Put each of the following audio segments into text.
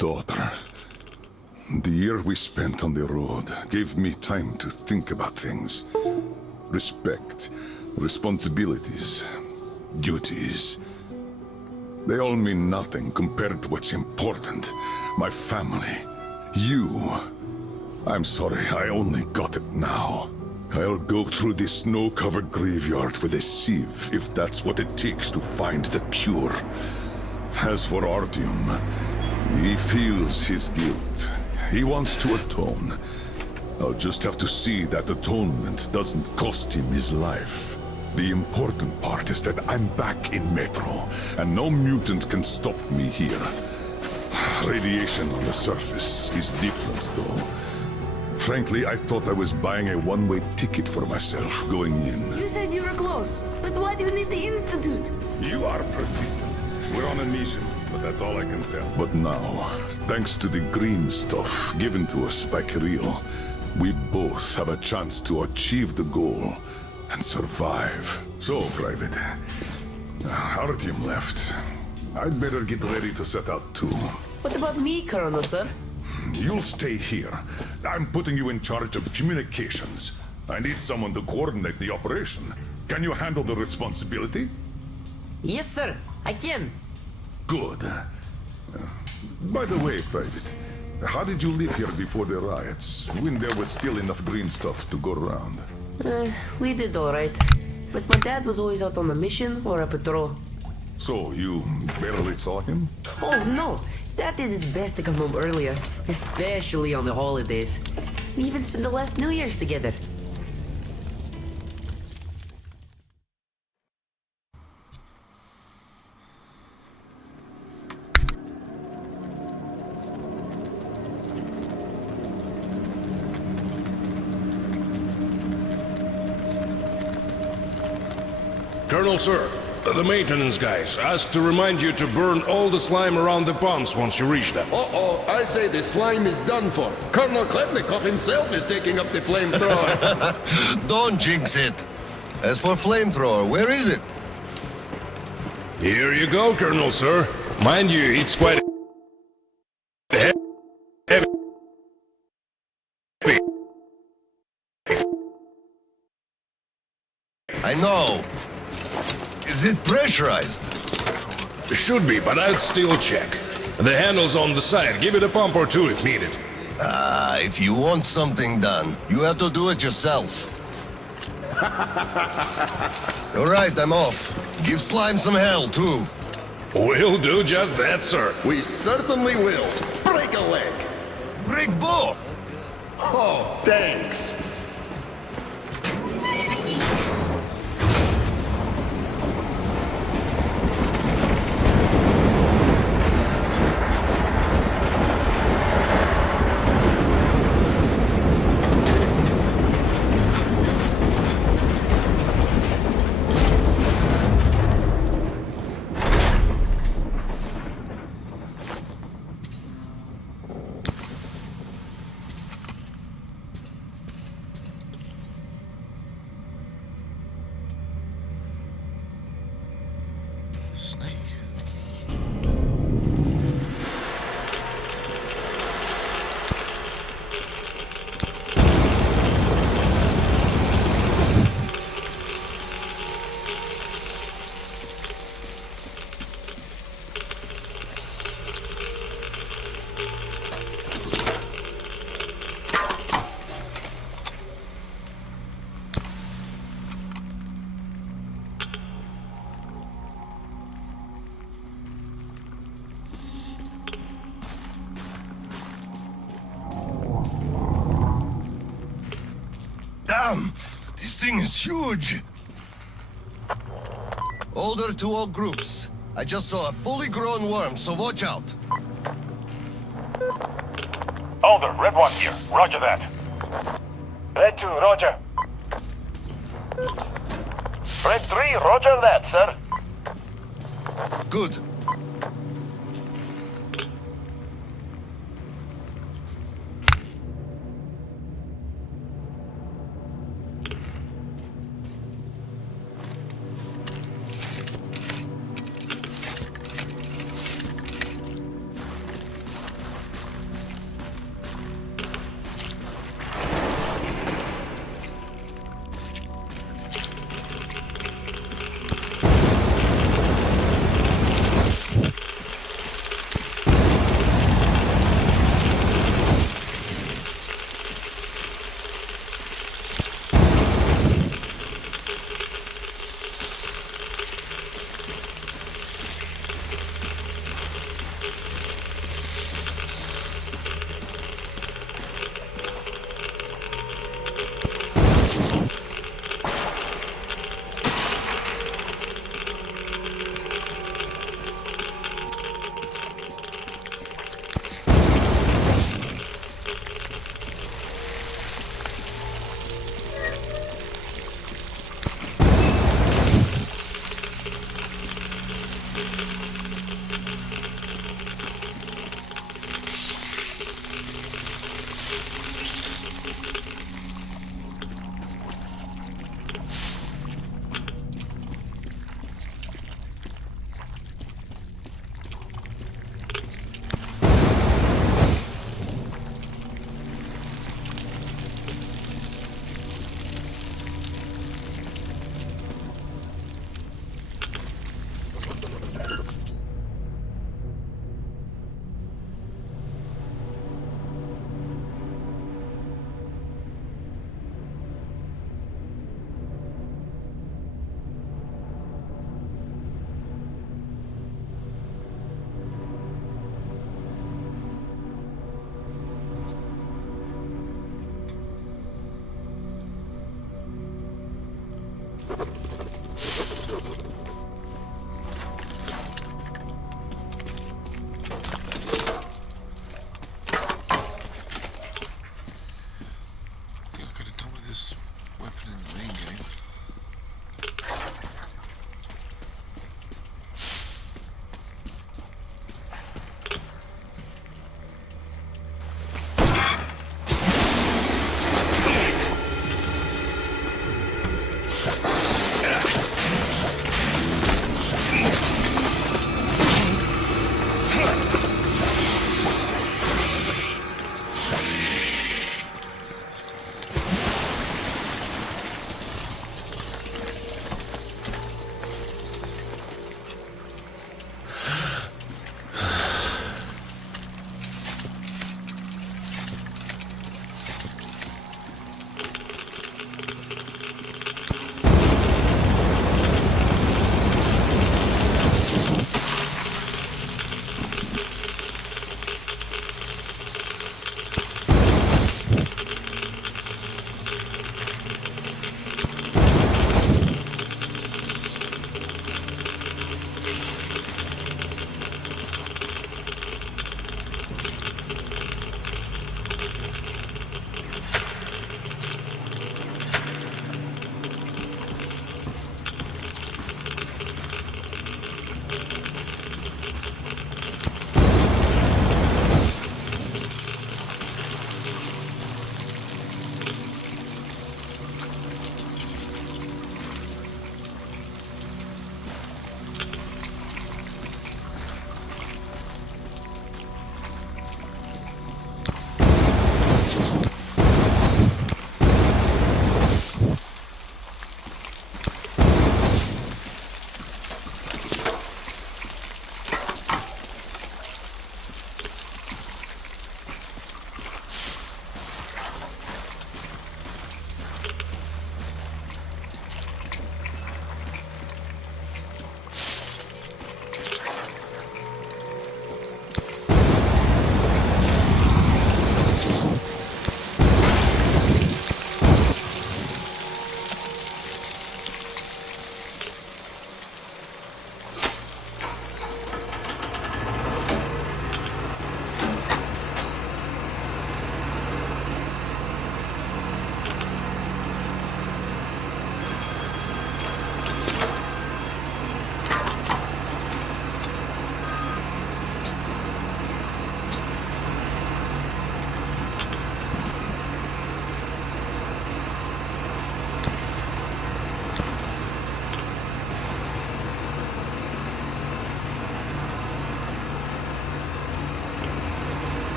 daughter. The year we spent on the road gave me time to think about things. Respect, responsibilities, duties. They all mean nothing compared to what's important. My family. You. I'm sorry, I only got it now. I'll go through this snow-covered graveyard with a sieve, if that's what it takes to find the cure. As for Artyom, he feels his guilt. He wants to atone. I'll just have to see that atonement doesn't cost him his life. The important part is that I'm back in Metro, and no mutant can stop me here. Radiation on the surface is different, though. Frankly, I thought I was buying a one-way ticket for myself going in. You said you were close, but why do you need the Institute? You are persistent. We're on a mission, but that's all I can tell. But now, thanks to the green stuff given to us by Kirill, we both have a chance to achieve the goal and survive. So, Private, Artyom left. I'd better get ready to set out too. What about me, Colonel, sir? You'll stay here. I'm putting you in charge of communications. I need someone to coordinate the operation. Can you handle the responsibility? Yes, sir. I can. Good. By the way, Private, how did you live here before the riots, when there was still enough green stuff to go around? We did all right. But my dad was always out on a mission or a patrol. So, you barely saw him? Oh, no. Dad did his best to come home earlier, especially on the holidays. We even spent the last New Year's together. Colonel, sir, the maintenance guys asked to remind you to burn all the slime around the pumps once you reach them. Uh-oh, I say the slime is done for. Colonel Klebnikov himself is taking up the flamethrower. Don't jinx it. As for flamethrower, where is it? Here you go, Colonel, sir. Mind you, it's quite heavy. I know. Is it pressurized? Should be, but I'd still check. The handle's on the side. Give it a pump or two if needed. If you want something done, you have to do it yourself. All right, I'm off. Give Slime some hell, too. We'll do just that, sir. We certainly will. Break a leg. Break both! Oh, thanks. Damn! This thing is huge! Order to all groups. I just saw a fully grown worm, so watch out. Alder, Red 1 here. Roger that. Red 2, roger. Red 3, roger that, sir. Good. think I could have done with this weapon in the main game.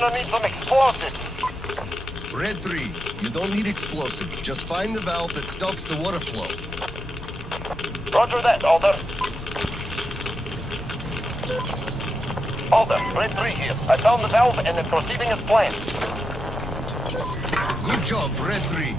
gonna need some explosives. Red 3, you don't need explosives. Just find the valve that stops the water flow. Roger that, Alder. Alder, Red 3 here. I found the valve and it's proceeding as planned. Good job, Red 3.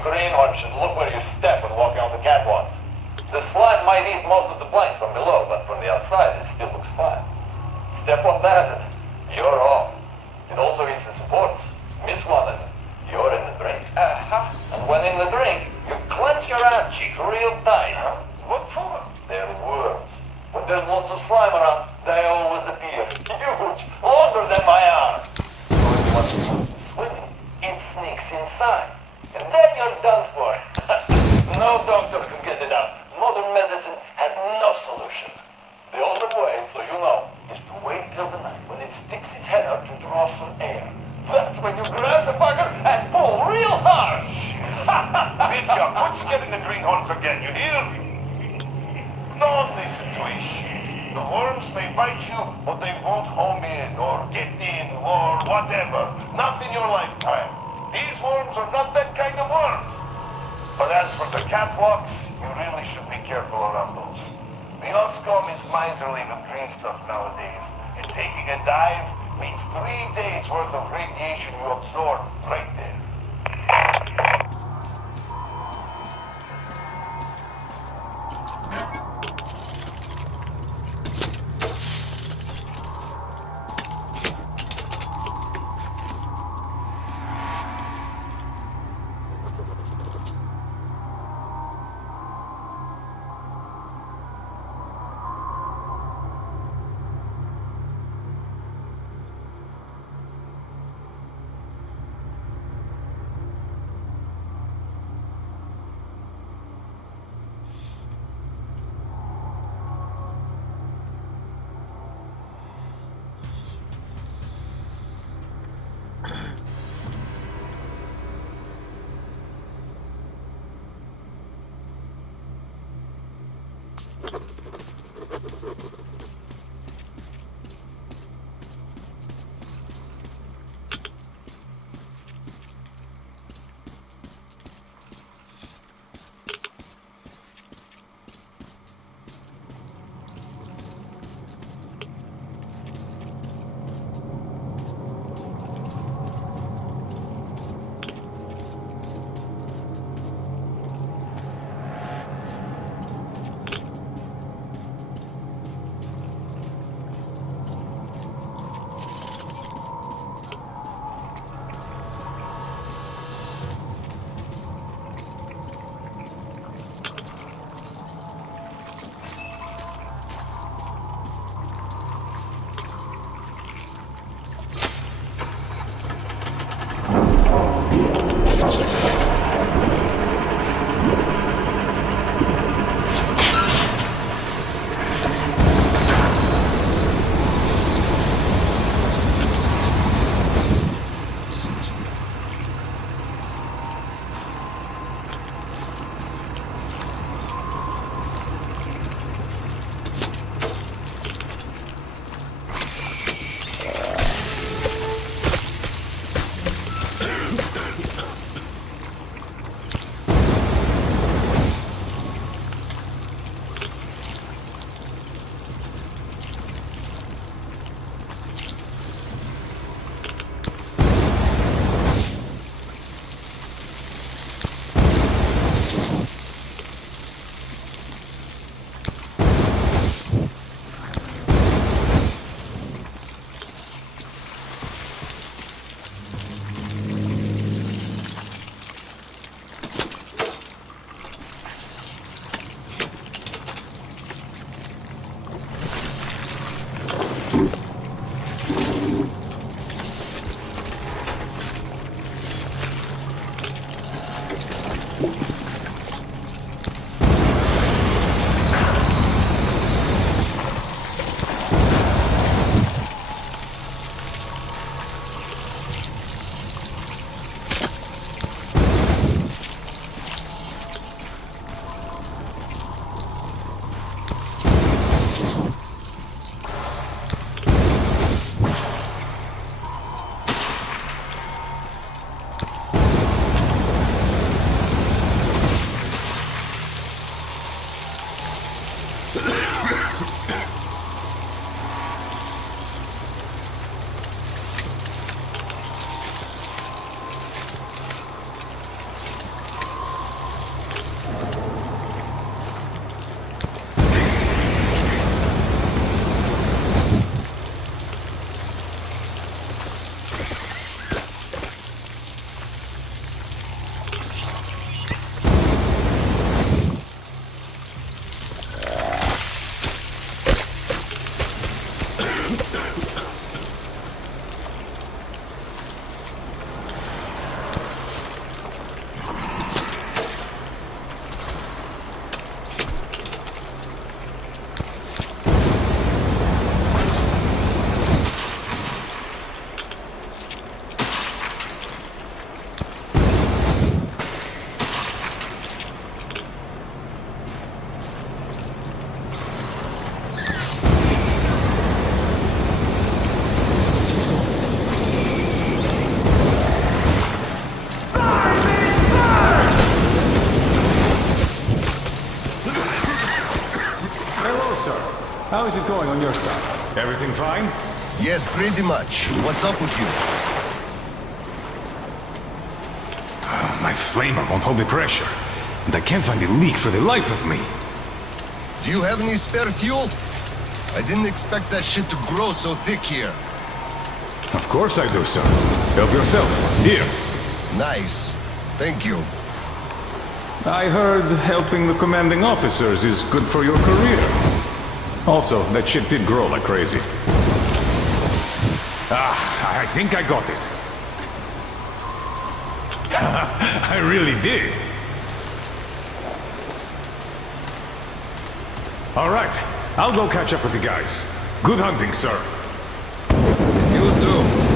greenhorn should look where you step when walking on the catwalks. The slime might eat most of the planks from below, but from the outside it still looks fine. Step on that and you're off. It also eats the supports. Miss one and you're in the drink. And when in the drink, you clench your ass cheek real tight. What for? They're worms. When there's lots of slime around, they always appear. Huge, longer than my arm. Once you start swimming, it sneaks inside. And then you're done for. No doctor can get it out. Modern medicine has no solution. The only way, so you know, is to wait till the night when it sticks its head out to draw some air. That's when you grab the bugger and pull real hard. Mitya, quit scaring the greenhorns again, you hear? Don't listen to his shit. The worms may bite you, but they won't home in, or get in, or whatever. Not in your lifetime. These worms are not that kind of worms. But as for the catwalks, you really should be careful around those. The Oscom is miserly with green stuff nowadays, and taking a dive means 3 days worth of radiation you absorb right there. is it going on your side? Everything fine? Yes, pretty much. What's up with you? My flamer won't hold the pressure, and I can't find a leak for the life of me. Do you have any spare fuel? I didn't expect that shit to grow so thick here. Of course I do, sir. Help yourself. Here. Nice. Thank you. I heard helping the commanding officers is good for your career. Also, that shit did grow like crazy. I think I got it. I really did. All right, I'll go catch up with the guys. Good hunting, sir. You too.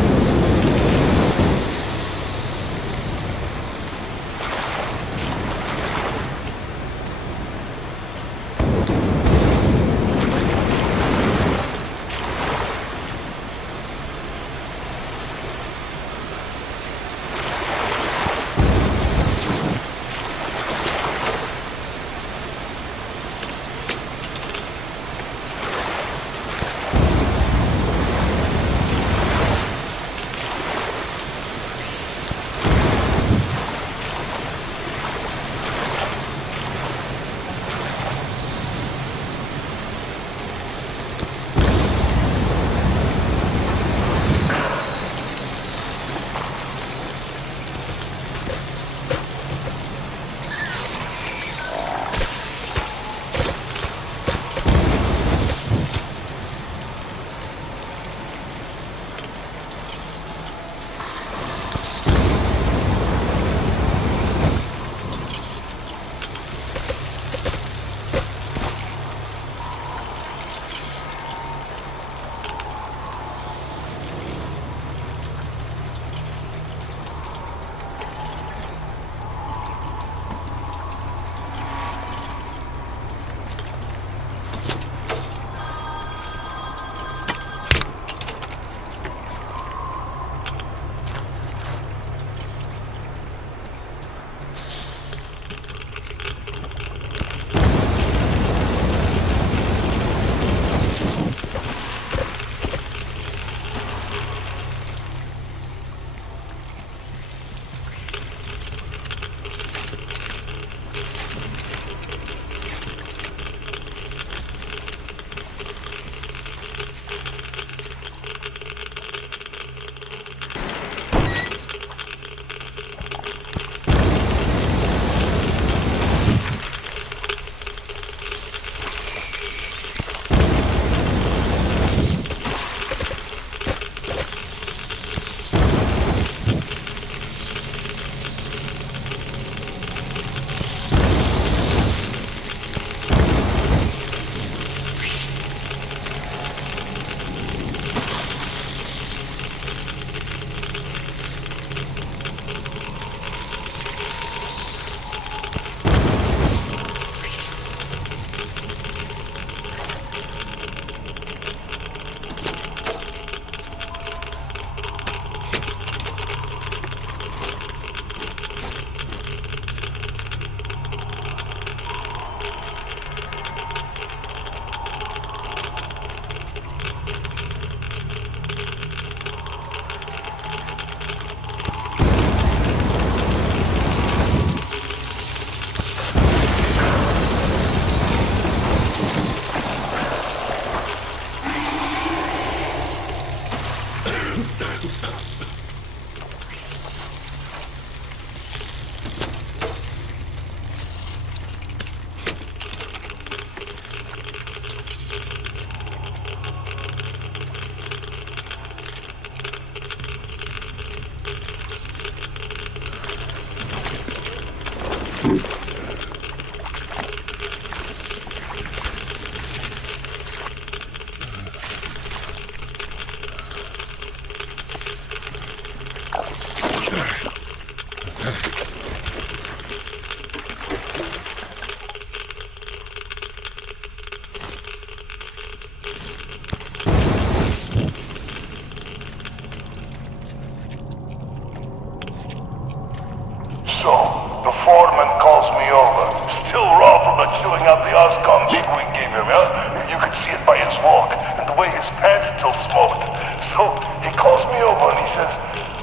The foreman calls me over. Still raw from the chewing out the Oscom beef we gave him, huh? You could see it by his walk and the way his pants still smoked. So he calls me over and he says,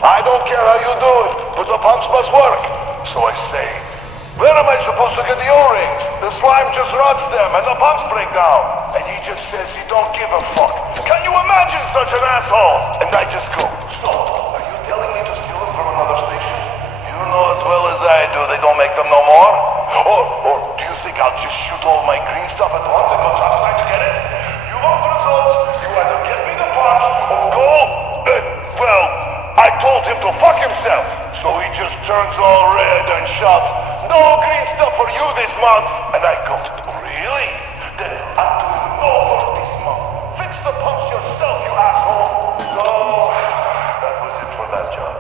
I don't care how you do it, but the pumps must work. So I say, where am I supposed to get the O-rings? The slime just rots them and the pumps break down. And he just says he don't give a fuck. Can you imagine such an asshole? And I just go, stop. Are you telling me to steal them from another station? You know as well as I do they don't make them no more. Or do you think I'll just shoot all my green stuff at once and go topside to get it? You want results? You either get me the parts or go... well, I told him to fuck himself. So he just turns all red and shouts, no green stuff for you this month. And I go, really? Then I'm doing no work this month. Fix the pumps yourself, you asshole. So, that was it for that job.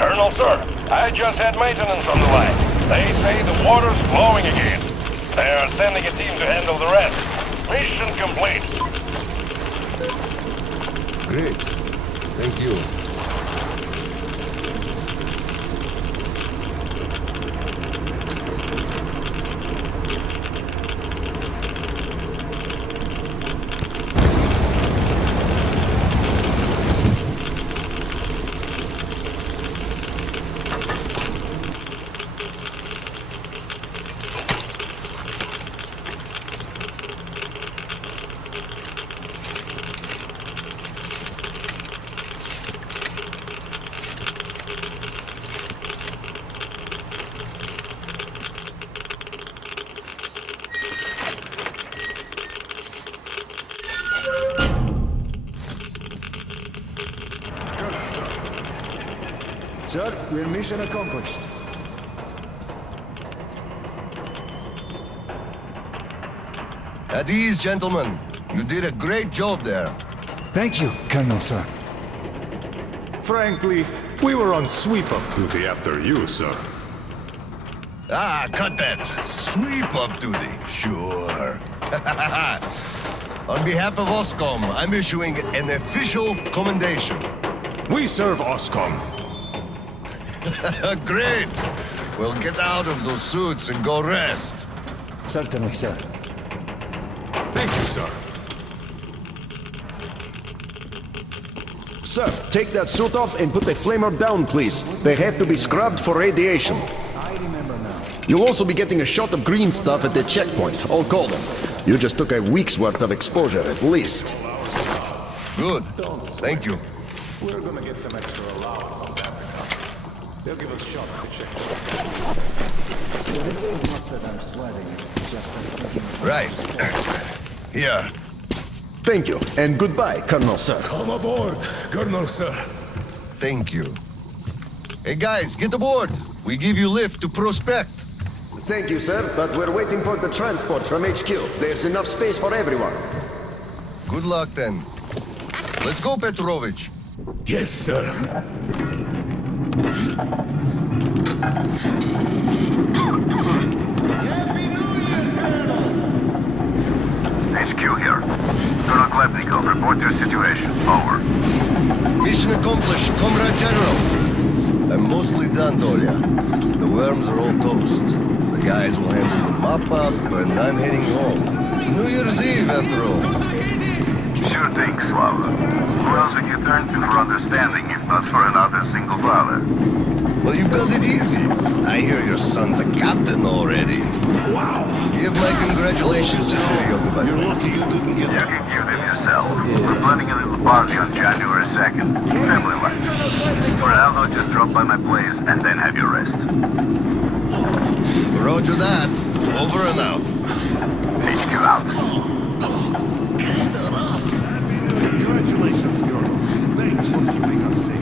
Colonel, sir, I just had maintenance on the line. They say the water's flowing again. They're sending a team to handle the rest. Mission complete. Great. Thank you. Sir, we're mission accomplished. At ease, gentlemen. You did a great job there. Thank you, Colonel, sir. Frankly, we were on sweep-up duty after you, sir. Ah, cut that. Sweep-up duty. Sure. On behalf of OSCOM, I'm issuing an official commendation. We serve OSCOM. Great. Well, get out of those suits and go rest. Certainly, sir. Thank you, sir. Sir, take that suit off and put the flamer down, please. They have to be scrubbed for radiation. I remember now. You'll also be getting a shot of green stuff at the checkpoint. I'll call them. You just took a week's worth of exposure, at least. Good. Thank you. We're gonna get some extra allowance on that. They'll give us shots to check. Not that I'm sweating, it's just I'm thinking... Right. Here. Thank you, and goodbye, Colonel, sir. Come aboard, Colonel, sir. Thank you. Hey guys, get aboard. We give you lift to Prospect. Thank you, sir, but we're waiting for the transport from HQ. There's enough space for everyone. Good luck then. Let's go, Petrovich. Yes, sir. HQ here. Colonel Klepnikov, report your situation. Over. Mission accomplished, Comrade General. I'm mostly done, Dolia. The worms are all toast. The guys will handle the mop-up, and I'm heading home. It's New Year's Eve, after all. Sure thing, Slava. Who else would you turn to for understanding if not for another single father? Well, you've got it easy. I hear your son's a captain already. Wow. Give my congratulations to Seryoga, by the way. You're lucky you didn't get You can give them yourself. We're planning a little party on January 2nd. Family-like. For now, though, just drop by my place and then have your rest. Roger that. Over and out. HQ out. Congratulations, girl. Thanks for keeping us safe.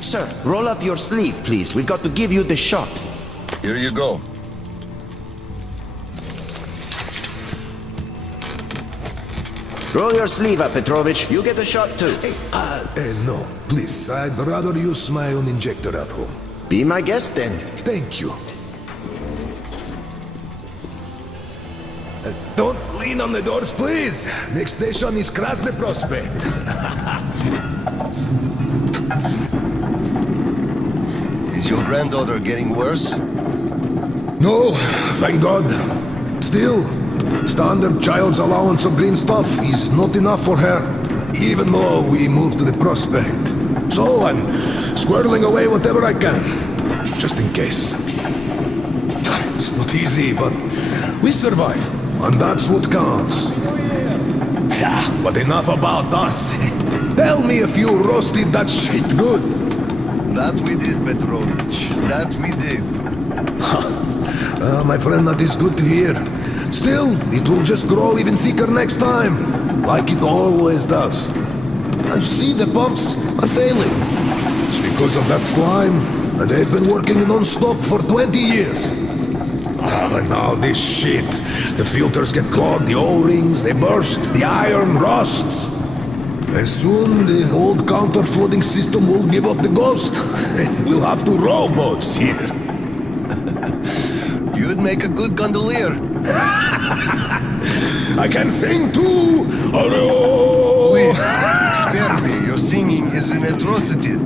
Sir, roll up your sleeve, please. We've got to give you the shot. Here you go. Roll your sleeve up, Petrovich. You get a shot too. No. Please, I'd rather use my own injector at home. Be my guest then. Thank you. Don't lean on the doors, please. Next station is Krasny Prospect. Is your granddaughter getting worse? No, thank God. Still, standard child's allowance of green stuff is not enough for her, even though we moved to the Prospect. So I'm squirreling away whatever I can, just in case. It's not easy, but we survive, and that's what counts. But enough about us. Tell me if you roasted that shit good. That we did, Petrovich. That we did. My friend, that is good to hear. Still, it will just grow even thicker next time, like it always does. And see, the pumps are failing. It's because of that slime, and they've been working non-stop for 20 years. And now this shit. The filters get clogged, the O-rings, they burst, the iron rusts. And soon the old counter-flooding system will give up the ghost, and we'll have to row boats here. You'd make a good gondolier. I can sing too! Please, spare me. Your singing is an atrocity.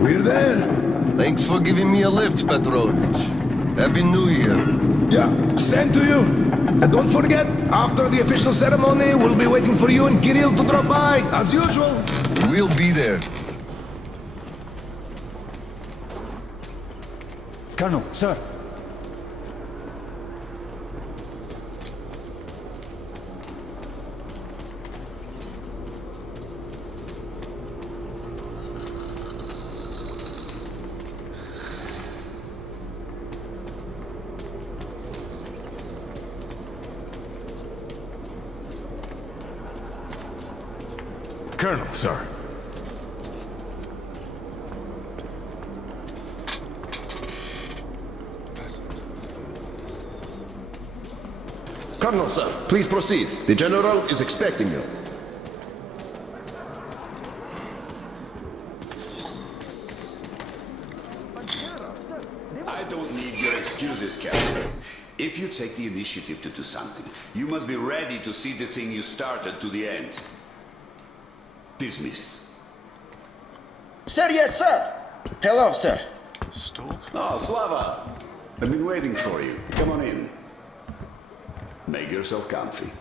We're there. Thanks for giving me a lift, Petrovich. Happy New Year. Yeah, same to you. And don't forget, after the official ceremony, we'll be waiting for you and Kirill to drop by, as usual. We'll be there. Colonel, sir. Colonel, sir. Colonel, sir, please proceed. The General is expecting you. I don't need your excuses, Captain. If you take the initiative to do something, you must be ready to see the thing you started to the end. Dismissed. Sir, yes, sir. Hello, sir. Oh, Slava. I've been waiting for you. Come on in. Make yourself comfy.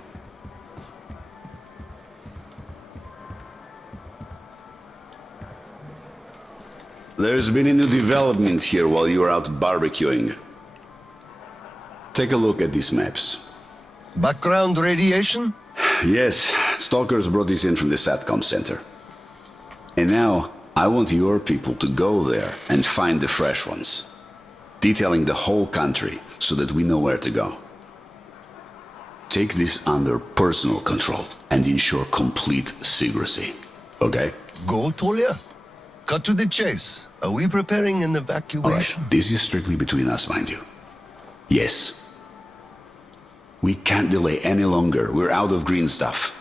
There's been a new development here while you were out barbecuing. Take a look at these maps. Background radiation? Yes, stalkers brought this in from the SATCOM center. And now, I want your people to go there and find the fresh ones. Detailing the whole country so that we know where to go. Take this under personal control and ensure complete secrecy. Okay? Go, Tolia? Cut to the chase. Are we preparing an evacuation? Right. This is strictly between us, mind you. Yes. We can't delay any longer. We're out of green stuff.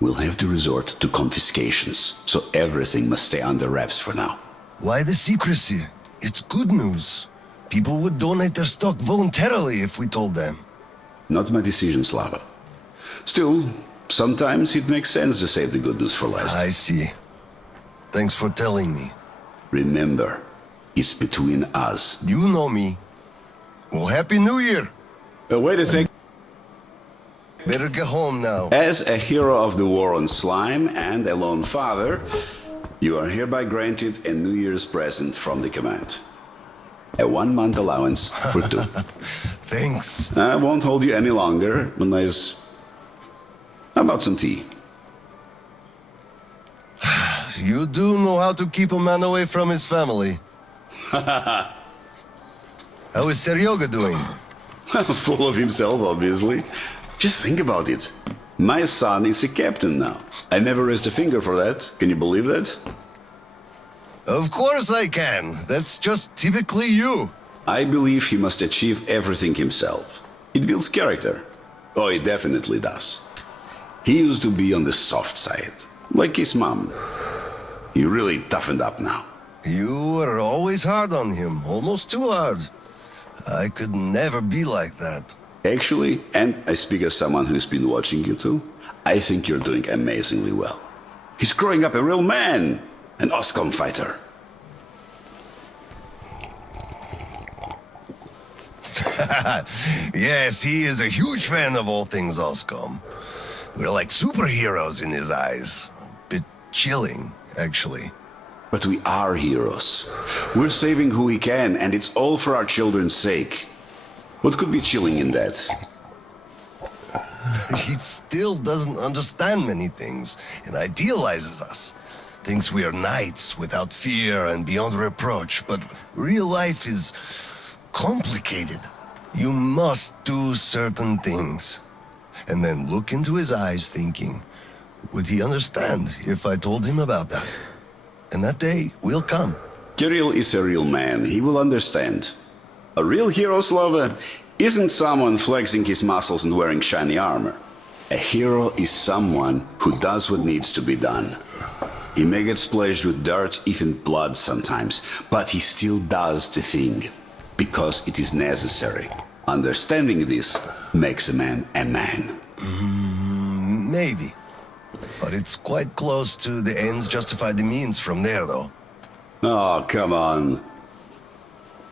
We'll have to resort to confiscations, so everything must stay under wraps for now. Why the secrecy? It's good news. People would donate their stock voluntarily if we told them. Not my decision, Slava. Still, sometimes it makes sense to save the good news for last. I see. Thanks for telling me. Remember, it's between us. You know me. Well, Happy New Year! Wait a sec. Better get home now. As a hero of the war on slime and a lone father, you are hereby granted a New Year's present from the command. A 1-month allowance for 2. Thanks. I won't hold you any longer unless... How about some tea? You do know how to keep a man away from his family. How is Seryoga doing? Full of himself, obviously. Just think about it. My son is a captain now. I never raised a finger for that. Can you believe that? Of course I can. That's just typically you. I believe he must achieve everything himself. It builds character. Oh, it definitely does. He used to be on the soft side, like his mom. He really toughened up now. You were always hard on him, almost too hard. I could never be like that. Actually, and I speak as someone who's been watching you too, I think you're doing amazingly well. He's growing up a real man, an OSCOM fighter. Yes, he is a huge fan of all things OSCOM. We're like superheroes in his eyes. A bit chilling, actually. But we are heroes. We're saving who we can, and it's all for our children's sake. What could be chilling in that? He still doesn't understand many things and idealizes us. Thinks we are knights without fear and beyond reproach, but real life is complicated. You must do certain things. And then look into his eyes thinking, would he understand if I told him about that? And that day will come. Kirill is a real man. He will understand. A real hero, Slava, isn't someone flexing his muscles and wearing shiny armor. A hero is someone who does what needs to be done. He may get splashed with dirt, even blood sometimes, but he still does the thing, because it is necessary. Understanding this makes a man a man. Maybe. But it's quite close to the ends justify the means from there, though. Oh, come on.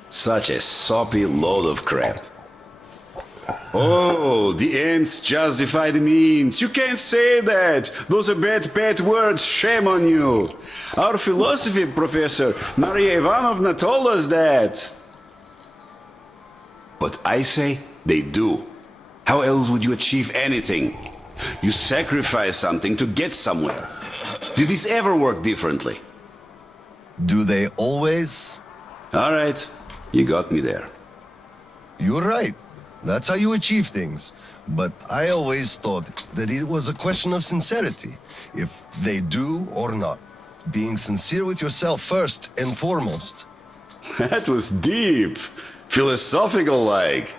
Such a soppy load of crap. Oh, the ends justify the means. You can't say that. Those are bad words. Shame on you. Our philosophy professor, Maria Ivanovna, told us that. But I say they do. How else would you achieve anything? You sacrifice something to get somewhere. Did this ever work differently? Do they always? All right, you got me there. You're right. That's how you achieve things. But I always thought that it was a question of sincerity, if they do or not. Being sincere with yourself first and foremost. That was deep. Philosophical like.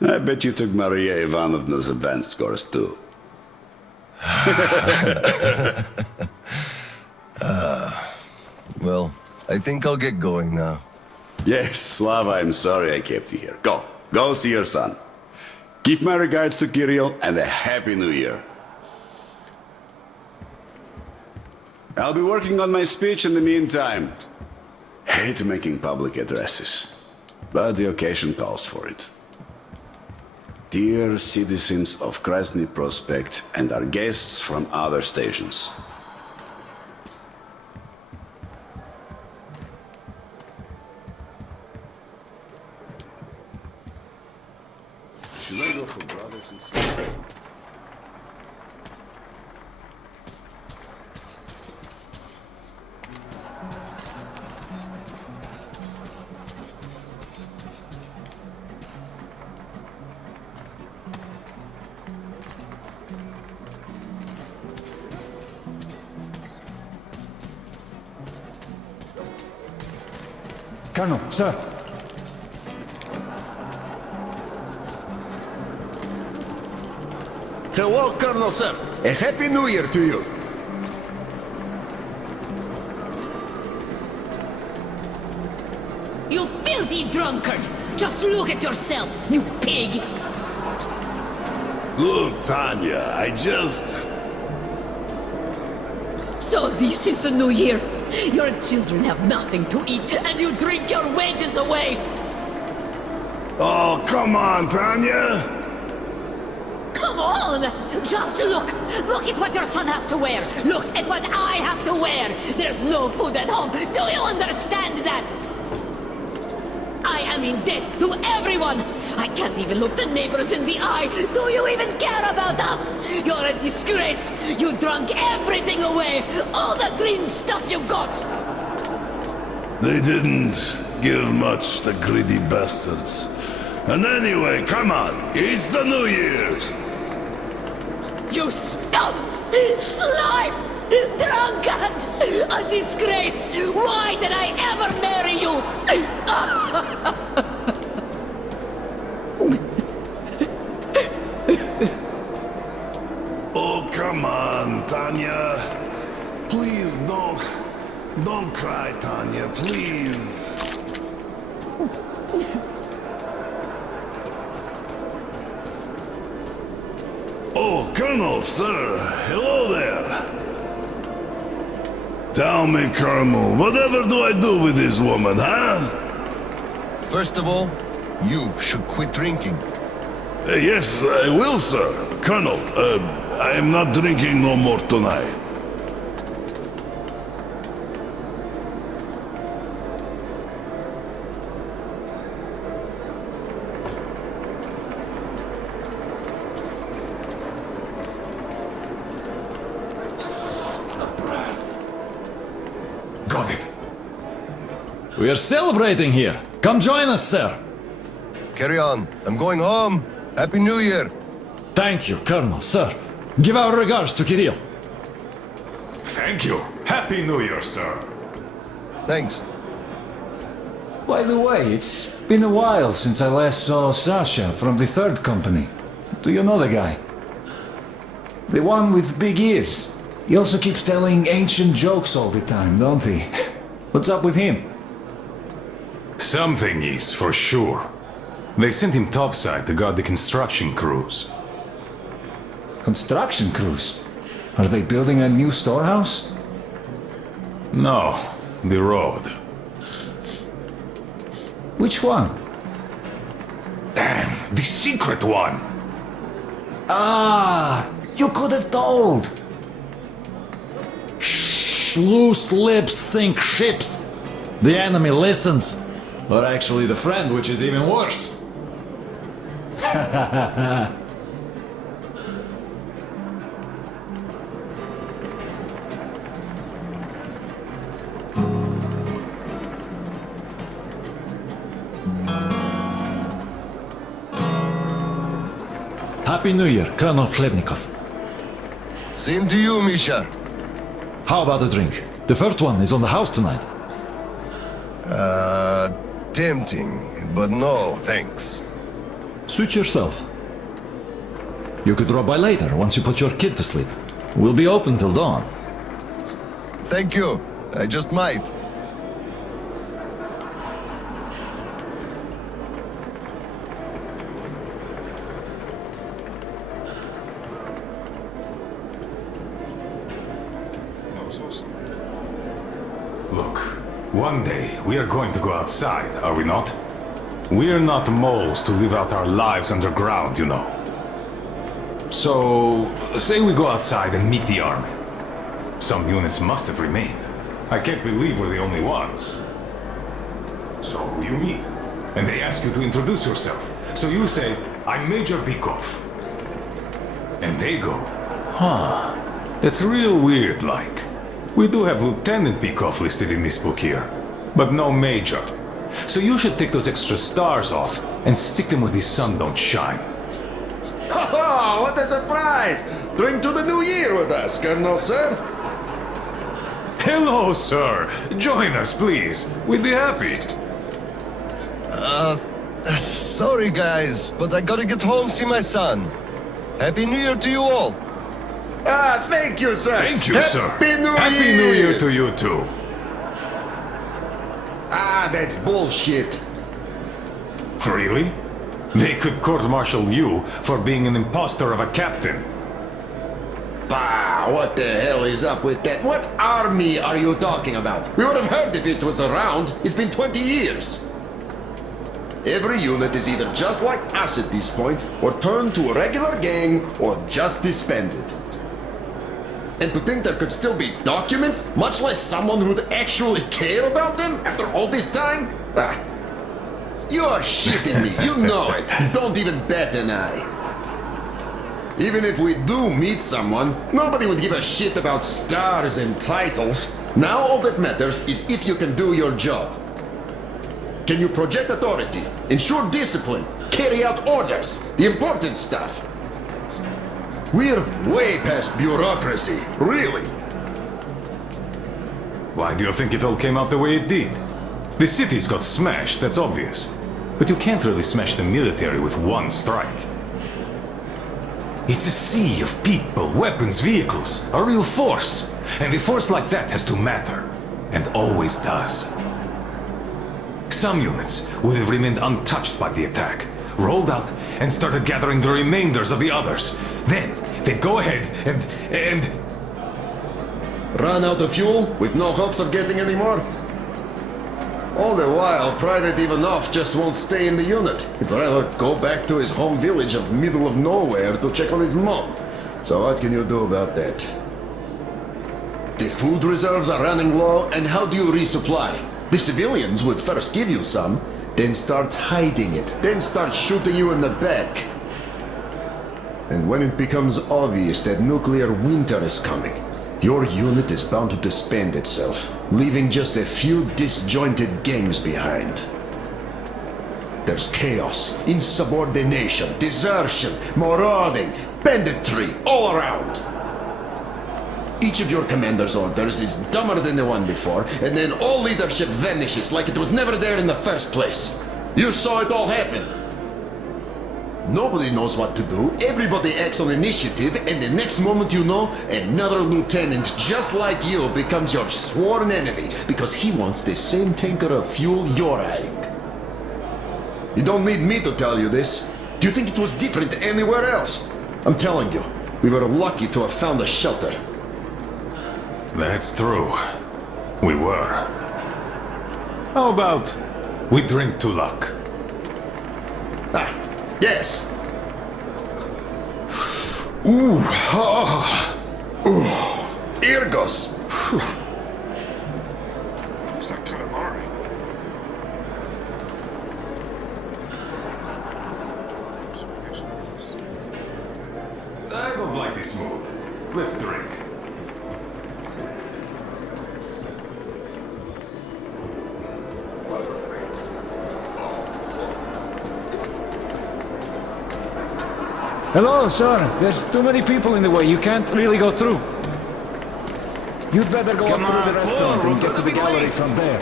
I bet you took Maria Ivanovna's advanced course too. Well, I think I'll get going now. Yes, Slava, I'm sorry I kept you here. Go see your son. Give my regards to Kirill and a Happy New Year. I'll be working on my speech in the meantime. Hate making public addresses, but the occasion calls for it. Dear citizens of Krasny Prospect and our guests from other stations. Should I go for brothers and sisters? Colonel, sir. Hello, Colonel, sir. A Happy New Year to you. You filthy drunkard! Just look at yourself, you pig! Look, Tanya, I just... So this is the new year. Your children have nothing to eat, and you drink your wages away! Oh, come on, Tanya! Come on! Just look! Look at what your son has to wear! Look at what I have to wear! There's no food at home! Do you understand that? I am in debt to everyone! I can't even look the neighbors in the eye! Do you even care about us? You're a disgrace! You drank everything away! All the green stuff you got! They didn't give much, the greedy bastards. And anyway, come on, it's the New Year's. You scum! Slime! Drunkard! A disgrace! Why did I ever marry you? Oh, come on, Tanya. Please don't cry, Tanya, please. Oh, Colonel, sir. Hello there. Tell me, Colonel, whatever do I do with this woman, huh? First of all, you should quit drinking. Yes, I will, sir. Colonel, I am not drinking no more tonight. Got it. We are celebrating here. Come join us, sir. Carry on. I'm going home. Happy New Year. Thank you, Colonel, sir. Give our regards to Kirill. Thank you. Happy New Year, sir. Thanks. By the way, it's been a while since I last saw Sasha from the third company. Do you know the guy? The one with big ears. He also keeps telling ancient jokes all the time, don't he? What's up with him? Something is, for sure. They sent him topside to guard the construction crews. Construction crews? Are they building a new storehouse? No, the road. Which one? Damn, the secret one! Ah, you could have told! Loose lips sink ships. The enemy listens. Or actually the friend, which is even worse. Happy New Year, Colonel Khlebnikov. Same to you, Misha. How about a drink? The first one is on the house tonight. Tempting, but no, thanks. Suit yourself. You could drop by later, once you put your kid to sleep. We'll be open till dawn. Thank you. I just might. Look, one day we are going to go outside, are we not? We're not moles to live out our lives underground, you know. So, say we go outside and meet the army. Some units must have remained. I can't believe we're the only ones. So you meet, and they ask you to introduce yourself. So you say, I'm Major Bikov. And they go, huh, that's real weird, like. We do have Lieutenant Bikov listed in this book here, but no Major. So you should take those extra stars off and stick them where the sun don't shine. Oh, what a surprise! Drink to the new year with us, Colonel, sir. Hello, sir. Join us, please. We'd be happy. Sorry guys, but I gotta get home, see my son. Happy New Year to you all. Ah, thank you, sir. Thank you, sir. Happy New Happy Year. New Year to you too. Ah, that's bullshit. Really? They could court-martial you for being an imposter of a captain. Bah, what the hell is up with that? What army are you talking about? We would have heard if it was around. It's been 20 years. Every unit is either just like us at this point, or turned to a regular gang, or just disbanded. And to think there could still be documents, much less someone who'd actually care about them after all this time? Ah. You're shitting me, you know it. Don't even bat an eye. Even if we do meet someone, nobody would give a shit about stars and titles. Now all that matters is if you can do your job. Can you project authority, ensure discipline, carry out orders, the important stuff? We're way past bureaucracy, really. Why do you think it all came out the way it did? The cities got smashed, that's obvious. But you can't really smash the military with one strike. It's a sea of people, weapons, vehicles, a real force. And a force like that has to matter. And always does. Some units would have remained untouched by the attack, rolled out and started gathering the remainders of the others. Then they'd go ahead and... Run out of fuel with no hopes of getting any more? All the while, Private Ivanov just won't stay in the unit. He'd rather go back to his home village of middle of nowhere to check on his mom. So what can you do about that? The food reserves are running low, and how do you resupply? The civilians would first give you some, then start hiding it, then start shooting you in the back. And when it becomes obvious that nuclear winter is coming, your unit is bound to disband itself, leaving just a few disjointed gangs behind. There's chaos, insubordination, desertion, marauding, banditry, all around. Each of your commander's orders is dumber than the one before, and then all leadership vanishes like it was never there in the first place. You saw it all happen. Nobody knows what to do, everybody acts on initiative, and the next moment you know, another lieutenant just like you becomes your sworn enemy because he wants the same tanker of fuel you're eyeing. You don't need me to tell you this. Do you think it was different anywhere else? I'm telling you, we were lucky to have found a shelter. That's true. We were. How about we drink to luck? Ah, yes. Ooh, oh. Ooh. Ergos. It's like calamari. I don't like this mood. Let's drink. Hello, sir. There's too many people in the way. You can't really go through. You'd better go up through the restaurant and get to the gallery from there.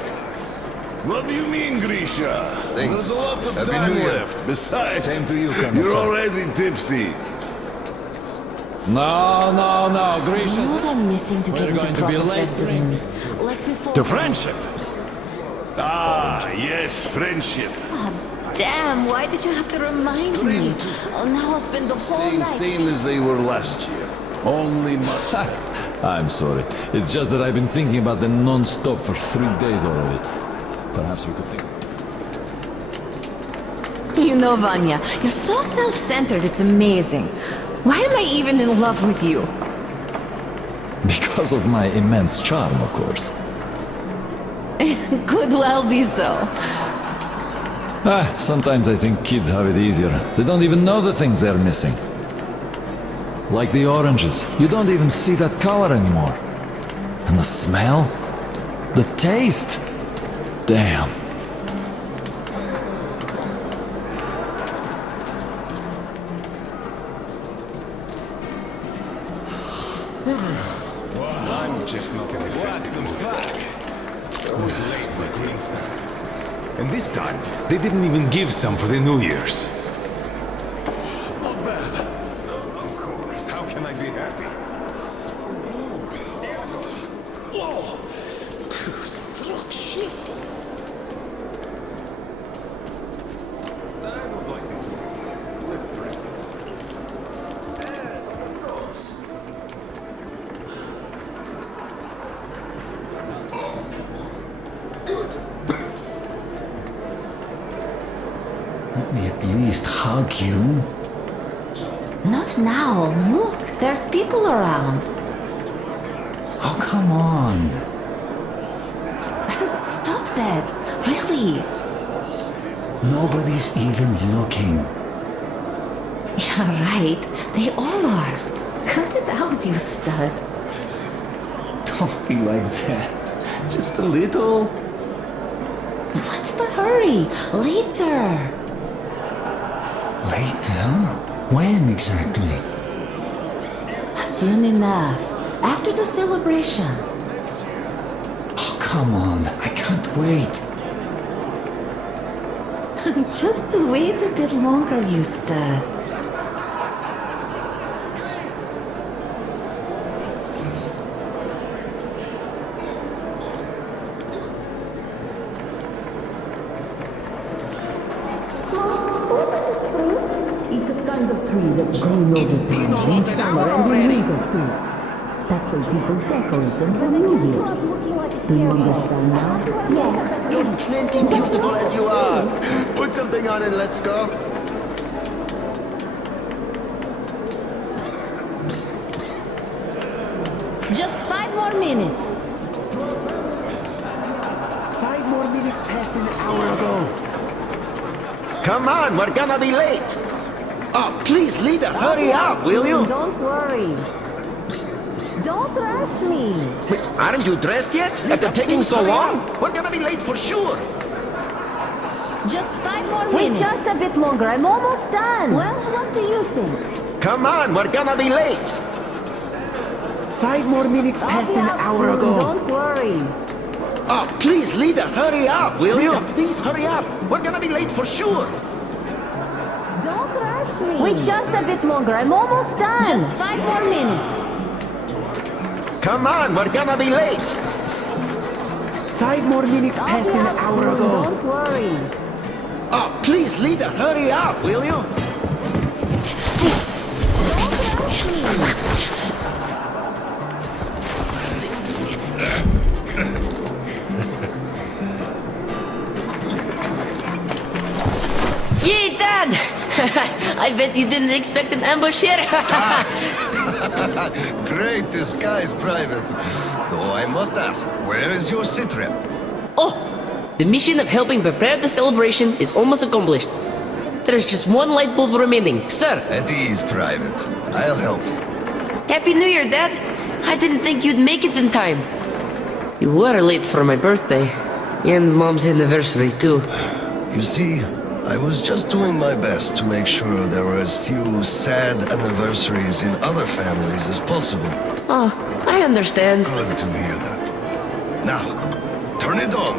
What do you mean, Grisha? Thanks. There's a lot of Happy time New Year. left. Besides, Same to you, Colonel, you're sir. already tipsy. No, Grisha. What I'm missing to We're get into going to be proper late festive mood. Like before. To friendship. Ah, yes, friendship. Damn, why did you have to remind me? Oh, now I'll spend the whole Staying night. same as they were last year. Only much better. I'm sorry. It's just that I've been thinking about them non-stop for 3 days already. Perhaps we could think... You know, Vanya, you're so self-centered, it's amazing. Why am I even in love with you? Because of my immense charm, of course. Could well be so. Sometimes I think kids have it easier. They don't even know the things they're missing. Like the oranges. You don't even see that color anymore. And the smell? The taste? Damn. I'm just not in the festive mood. I was late with green stuff. And this time, they didn't even give some for the New Year's. Not bad. No, of course. How can I be happy? Whoa! Struck shit. I don't like this one. Let's drink. Let me at least hug you. Not now. Look, there's people around. Oh, come on. Stop that. Really. Nobody's even looking. Yeah, right. They all are. Cut it out, you stud. Don't be like that. Just a little. What's the hurry? worry. Later. Later? When exactly? Soon enough. After the celebration. Oh, come on. I can't wait. Just wait a bit longer, Eustace. It's been almost an hour already. That's why people decorate them for New Year's. Do you understand now? Yes. You're plenty beautiful as you are. Put something on and let's go. Just 5 more minutes. 5 more minutes passed an hour ago. Come on, we're gonna be late. Oh, please, leader, hurry up, will you? Don't worry. Don't rush me. Wait, aren't you dressed yet? After taking so long? We're gonna be late for sure. Just 5 more Wait minutes. just a bit longer. I'm almost done. Well, what do you think? Come on, we're gonna be late. 5 more minutes passed an hour ago. Don't worry. Oh, please, leader, hurry up, will you? Please, hurry up. We're gonna be late for sure. Don't rush me. Wait just a bit longer. I'm almost done. Just 5 more minutes. Come on, we're gonna be late. 5 more minutes passed an hour ago. Don't worry. Oh, please, leader, hurry up, will you? Don't rush me. Yay, Dad! I bet you didn't expect an ambush here. Great disguise, Private. Though I must ask, where is your sitrep? Oh, the mission of helping prepare the celebration is almost accomplished. There's just one light bulb remaining, sir. At ease, Private. I'll help you. Happy New Year, Dad. I didn't think you'd make it in time. You were late for my birthday, and Mom's anniversary too. You see, I was just doing my best to make sure there were as few sad anniversaries in other families as possible. Oh, I understand. Good to hear that. Now, turn it on.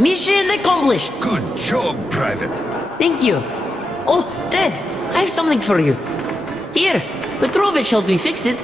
Mission accomplished. Good job, Private. Thank you. Oh, Dad, I have something for you. Here, Petrovich helped me fix it.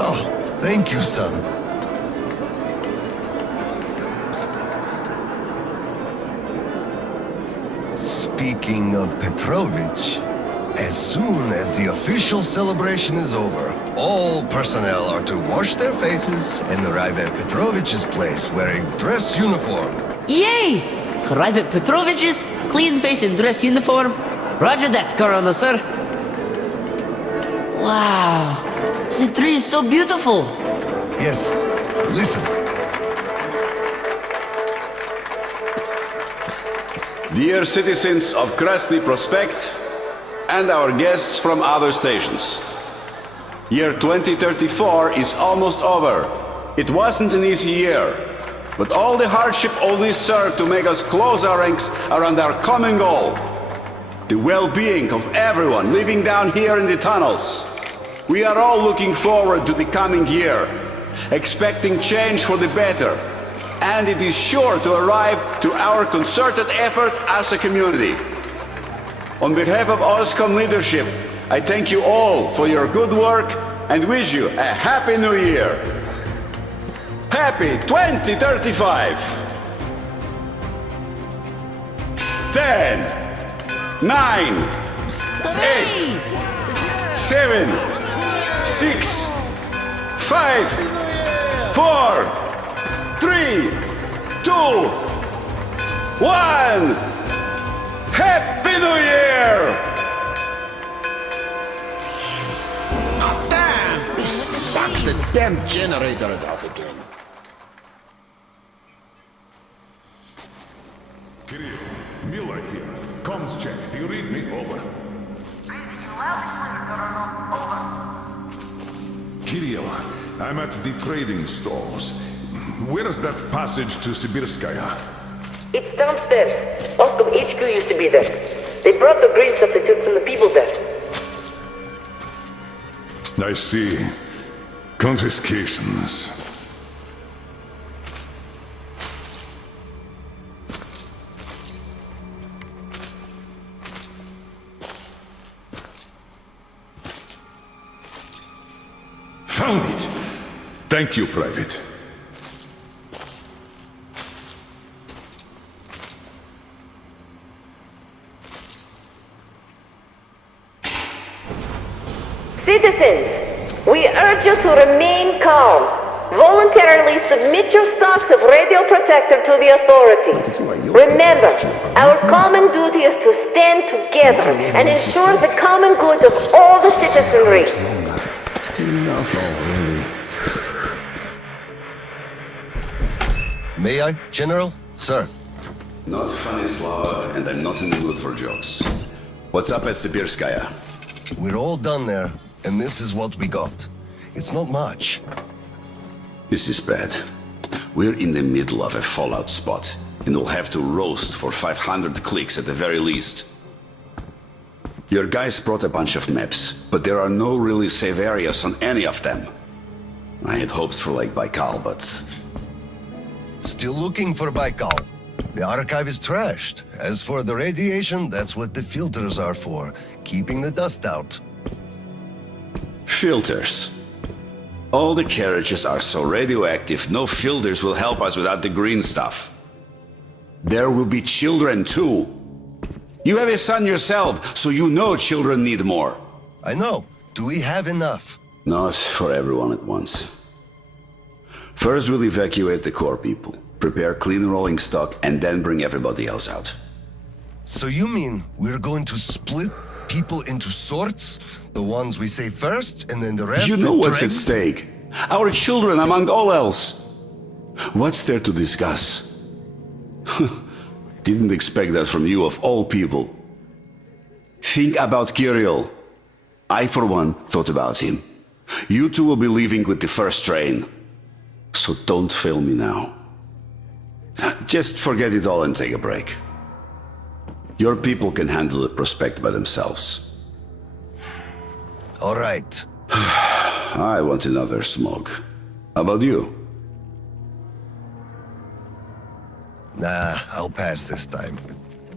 Oh, thank you, son. Speaking of Petrovich, as soon as the official celebration is over, all personnel are to wash their faces and arrive at Petrovich's place wearing dress uniform. Yay! Arrive at Petrovich's, clean face and dress uniform. Roger that, Corona, sir. Wow, the tree is so beautiful. Yes, listen. Dear citizens of Krasny Prospect and our guests from other stations, year 2034 is almost over. It wasn't an easy year, but all the hardship only served to make us close our ranks around our common goal. The well-being of everyone living down here in the tunnels. We are all looking forward to the coming year, expecting change for the better, and it is sure to arrive through our concerted effort as a community. On behalf of OSCOM leadership, I thank you all for your good work and wish you a Happy New Year. Happy 2035! 10, 9, 8, 7, 6, 5, 4, 3, 2, 1! Happy New Year! Damn! This sucks! The damn generator is out again. Kirill, Miller here. Comms check. Do you read me? Over. Kirill, I'm at the trading stalls. Where's that passage to Sibirskaya? It's downstairs. Oscom HQ used to be there. They brought the green stuff they took from the people there. I see. Confiscations. Found it! Thank you, Private. Citizens, we urge you to remain calm. Voluntarily submit your stocks of radio protector to the authorities. Remember, our common duty is to stand together and ensure the common good of all the citizenry. Enough already. May I, General? Sir. Not funny, Slava, and I'm not in the mood for jokes. What's up at Sibirskaya? We're all done there, and this is what we got. It's not much. This is bad. We're in the middle of a fallout spot, and we'll have to roast for 500 clicks at the very least. Your guys brought a bunch of maps, but there are no really safe areas on any of them. I had hopes for Lake Baikal, but... Still looking for Baikal. The archive is trashed. As for the radiation, that's what the filters are for, keeping the dust out. Filters. All the carriages are so radioactive, no filters will help us without the green stuff. There will be children too. You have a son yourself, so you know children need more. I know. Do we have enough? Not for everyone at once. First we'll evacuate the core people, prepare clean rolling stock, and then bring everybody else out. So you mean we're going to split people into sorts? The ones we save first, and then the rest... You know what's at stake. Our children among all else. What's there to discuss? Didn't expect that from you of all people. Think about Kirill. I, for one, thought about him. You two will be leaving with the first train. So don't fail me now. Just forget it all and take a break. Your people can handle the prospect by themselves. All right. I want another smoke. How about you? Nah, I'll pass this time.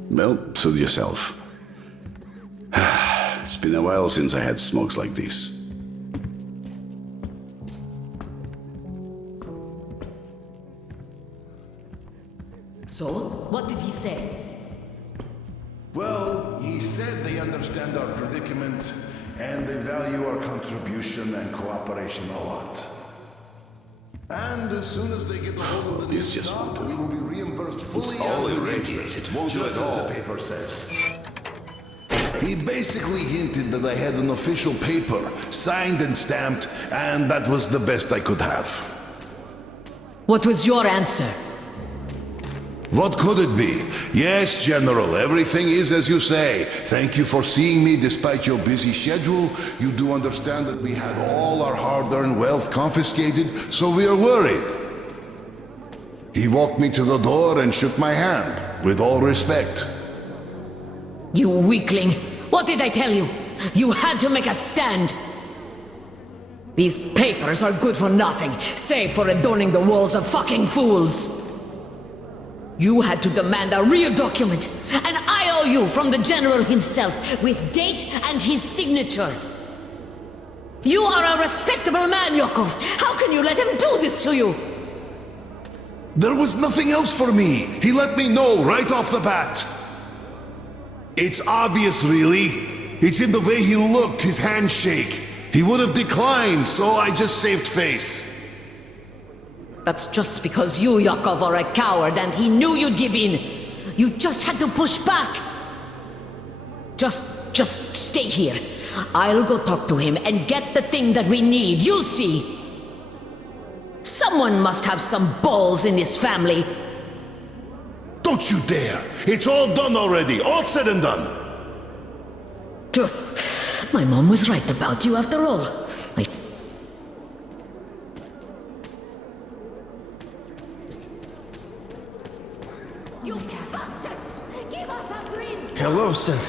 Well, suit yourself. It's been a while since I had smokes like these. So, what did he say? Well, he said they understand our predicament and they value our contribution and cooperation a lot. And as soon as they get a hold of the new stock, we will be reimbursed fully all and with irradiated. interest, It won't do just at as all. the paper says. He basically hinted that I had an official paper, signed and stamped, and that was the best I could have. What was your answer? What could it be? Yes, General, everything is as you say. Thank you for seeing me despite your busy schedule. You do understand that we had all our hard-earned wealth confiscated, so we are worried. He walked me to the door and shook my hand, with all respect. You weakling! What did I tell you? You had to make a stand! These papers are good for nothing, save for adorning the walls of fucking fools! You had to demand a real document, an IOU from the General himself, with date and his signature. You are a respectable man, Yakov! How can you let him do this to you? There was nothing else for me. He let me know right off the bat. It's obvious, really. It's in the way he looked, his handshake. He would have declined, so I just saved face. That's just because you, Yakov, are a coward and he knew you'd give in. You just had to push back. Just stay here. I'll go talk to him and get the thing that we need. You'll see. Someone must have some balls in this family. Don't you dare! It's all done already, all said and done. My mom was right about you after all. You bastards! Give us a green star! Hello, sir.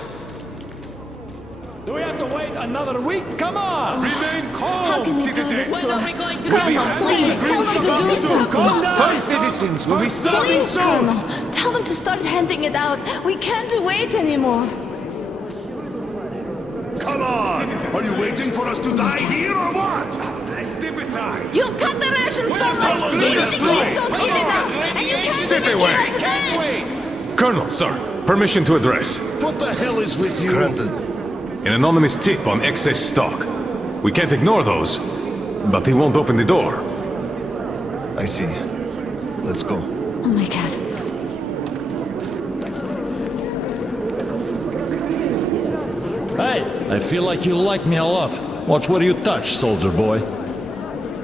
Do we have to wait another week? Come on! Remain calm, How can you do citizens! this to us? going to Colonel, please, tell them to do something. Calm down, citizens! We'll be starting Please, soon! Colonel, tell them to start handing it out. We can't wait anymore. Come on! Are you waiting for us to die here or what? Step aside! You've cut the rations so much, even the kids don't get enough, and you can't Step even away. give us that. Colonel, sir, permission to address. What the hell is with you? Granted. An anonymous tip on excess stock. We can't ignore those, but he won't open the door. I see. Let's go. Oh my god. Hey, I feel like you like me a lot. Watch where you touch, soldier boy.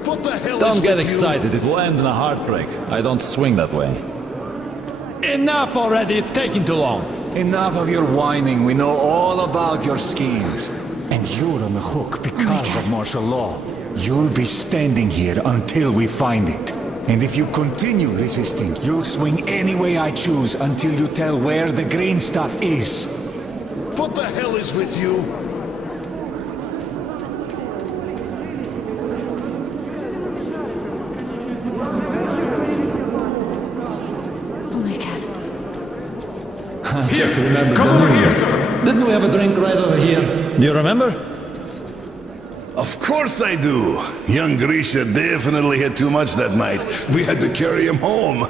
What the hell Don't is get with excited, it will end in a heartbreak. I don't swing that way. Enough already, it's taking too long. Enough of your whining. We know all about your schemes. And you're on the hook because of martial law. You'll be standing here until we find it. And if you continue resisting, you'll swing any way I choose until you tell where the green stuff is. What the hell is with you? Oh my god. Just remember Come the over New here, Year. sir. Didn't we have a drink right over here? Do you remember? Of course I do. Young Grisha definitely had too much that night. We had to carry him home.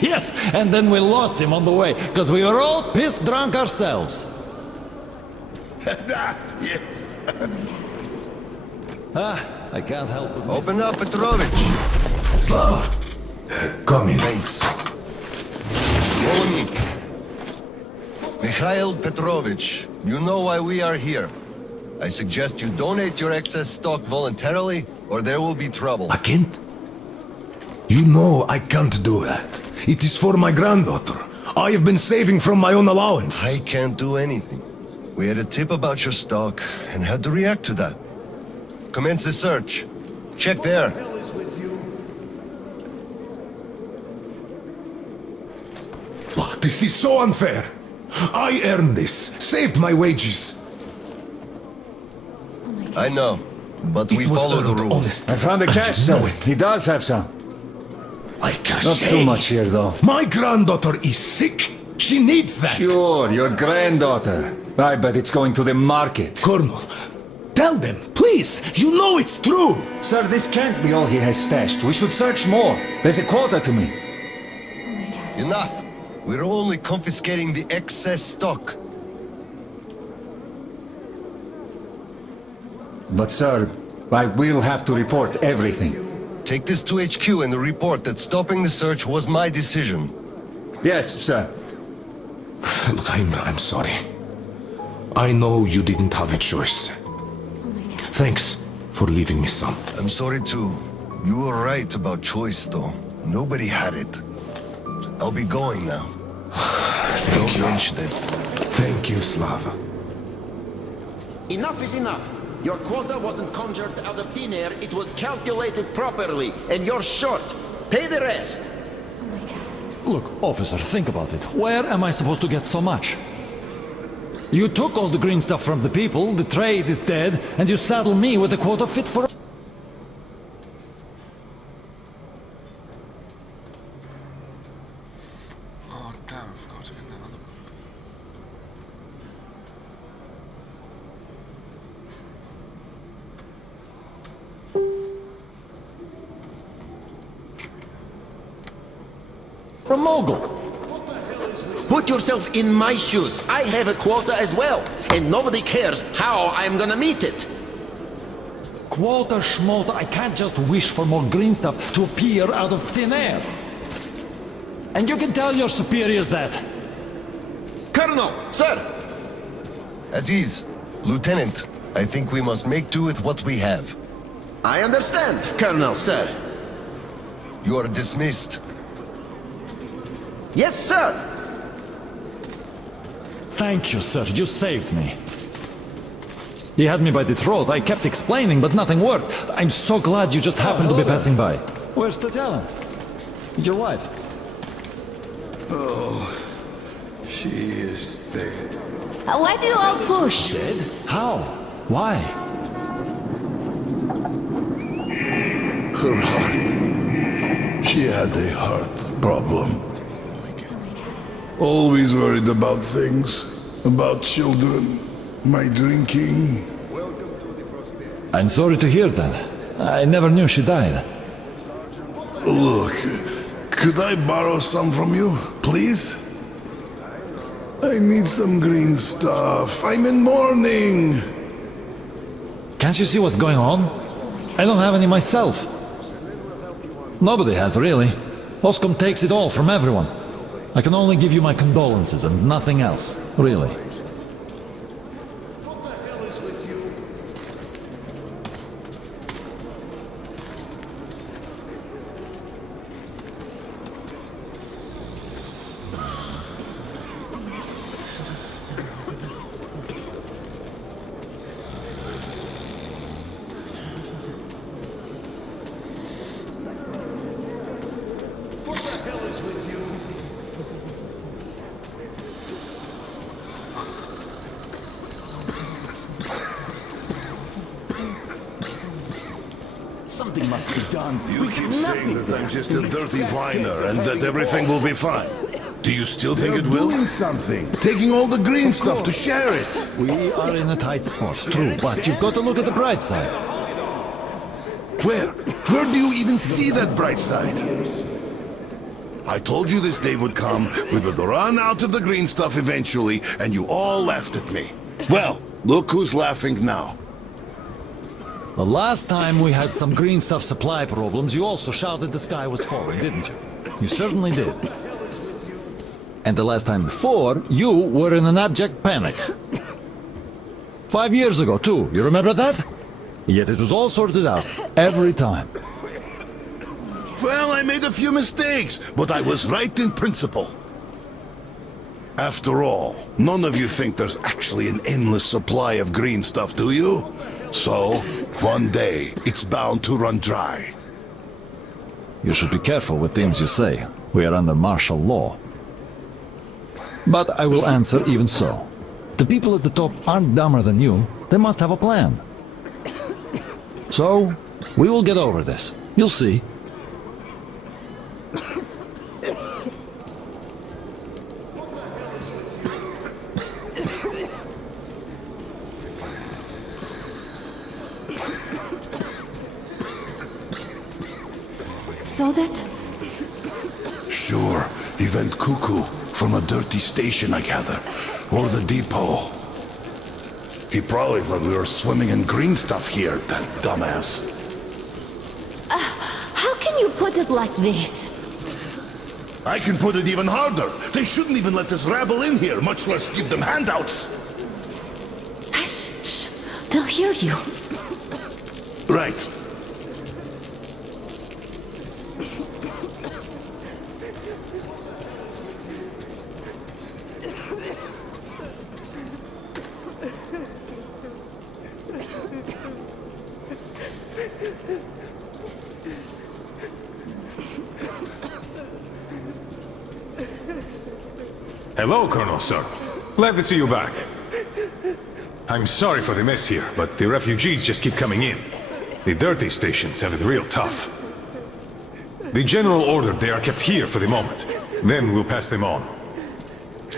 Yes, and then we lost him on the way, because we were all pissed drunk ourselves. Yes. I can't help it. Open up, Petrovich. Slava, come in. Thanks. Follow me. Mikhail Petrovich, you know why we are here. I suggest you donate your excess stock voluntarily, or there will be trouble. I can't? You know I can't do that. It is for my granddaughter. I have been saving from my own allowance. I can't do anything. We had a tip about your stock and had to react to that. Commence the search. Check there. Oh, this is so unfair. I earned this, saved my wages. I know, but we follow the rules. I found the cash, sir. He does have some. I can't. Not too much here, though. My granddaughter is sick. She needs that. Sure, your granddaughter. I bet it's going to the market. Colonel, tell them, please. You know it's true. Sir, this can't be all he has stashed. We should search more. There's a quota to me. Enough. We're only confiscating the excess stock. But sir, I will have to report everything. Take this to HQ and report that stopping the search was my decision. Yes, sir. Look, I'm sorry. I know you didn't have a choice. Thanks for leaving me, son. I'm sorry too. You were right about choice, though. Nobody had it. I'll be going now. Thank you. Mention it. Thank you, Slava. Enough is enough. Your quota wasn't conjured out of thin air, it was calculated properly, and you're short. Pay the rest. Look, officer, think about it. Where am I supposed to get so much? You took all the green stuff from the people, the trade is dead, and you saddle me with a quota fit for... Oh damn, I forgot to get that other one. A mogul. Put yourself in my shoes. I have a quota as well, and nobody cares how I'm gonna meet it. Quota schmota, I can't just wish for more green stuff to appear out of thin air. And you can tell your superiors that. Colonel, sir! At ease. Lieutenant, I think we must make do with what we have. I understand, Colonel, sir. You are dismissed. Yes, sir! Thank you, sir. You saved me. He had me by the throat. I kept explaining, but nothing worked. I'm so glad you just happened to be passing by. Where's Tatiana? Your wife? Oh, she is dead. Why do you all push? Dead? How? Why? Her heart. She had a heart problem. Always worried about things. About children. My drinking. I'm sorry to hear that. I never knew she died. Look, could I borrow some from you, please? I need some green stuff. I'm in mourning. Can't you see what's going on? I don't have any myself. Nobody has, really. Oscom takes it all from everyone. I can only give you my condolences and nothing else, really. Something must be done. You keep saying that I'm just a dirty whiner and that everything will be fine. Do you still think it will? Doing something. Taking all the green stuff to share it. We are in a tight spot, true, but you've got to look at the bright side. Where? Where do you even see that bright side? I told you this day would come. We would run out of the green stuff eventually, and you all laughed at me. Well, look who's laughing now. The last time we had some green stuff supply problems, you also shouted the sky was falling, didn't you? You certainly did. And the last time before, you were in an abject panic. 5 years ago, too. You remember that? Yet it was all sorted out, every time. Well, I made a few mistakes, but I was right in principle. After all, none of you think there's actually an endless supply of green stuff, do you? So, one day, it's bound to run dry. You should be careful with things you say. We are under martial law. But I will answer even so. The people at the top aren't dumber than you. They must have a plan. So, we will get over this. You'll see. So that? Sure, he went cuckoo from a dirty station, I gather. Or the depot. He probably thought we were swimming in green stuff here, that dumbass. How can you put it like this? I can put it even harder. They shouldn't even let us rabble in here, much less give them handouts. Shh, shh. They'll hear you. Right. Hello, Colonel, sir. Glad to see you back. I'm sorry for the mess here, but the refugees just keep coming in. The dirty stations have it real tough. The General ordered they are kept here for the moment. Then we'll pass them on.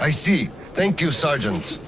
I see. Thank you, Sergeant.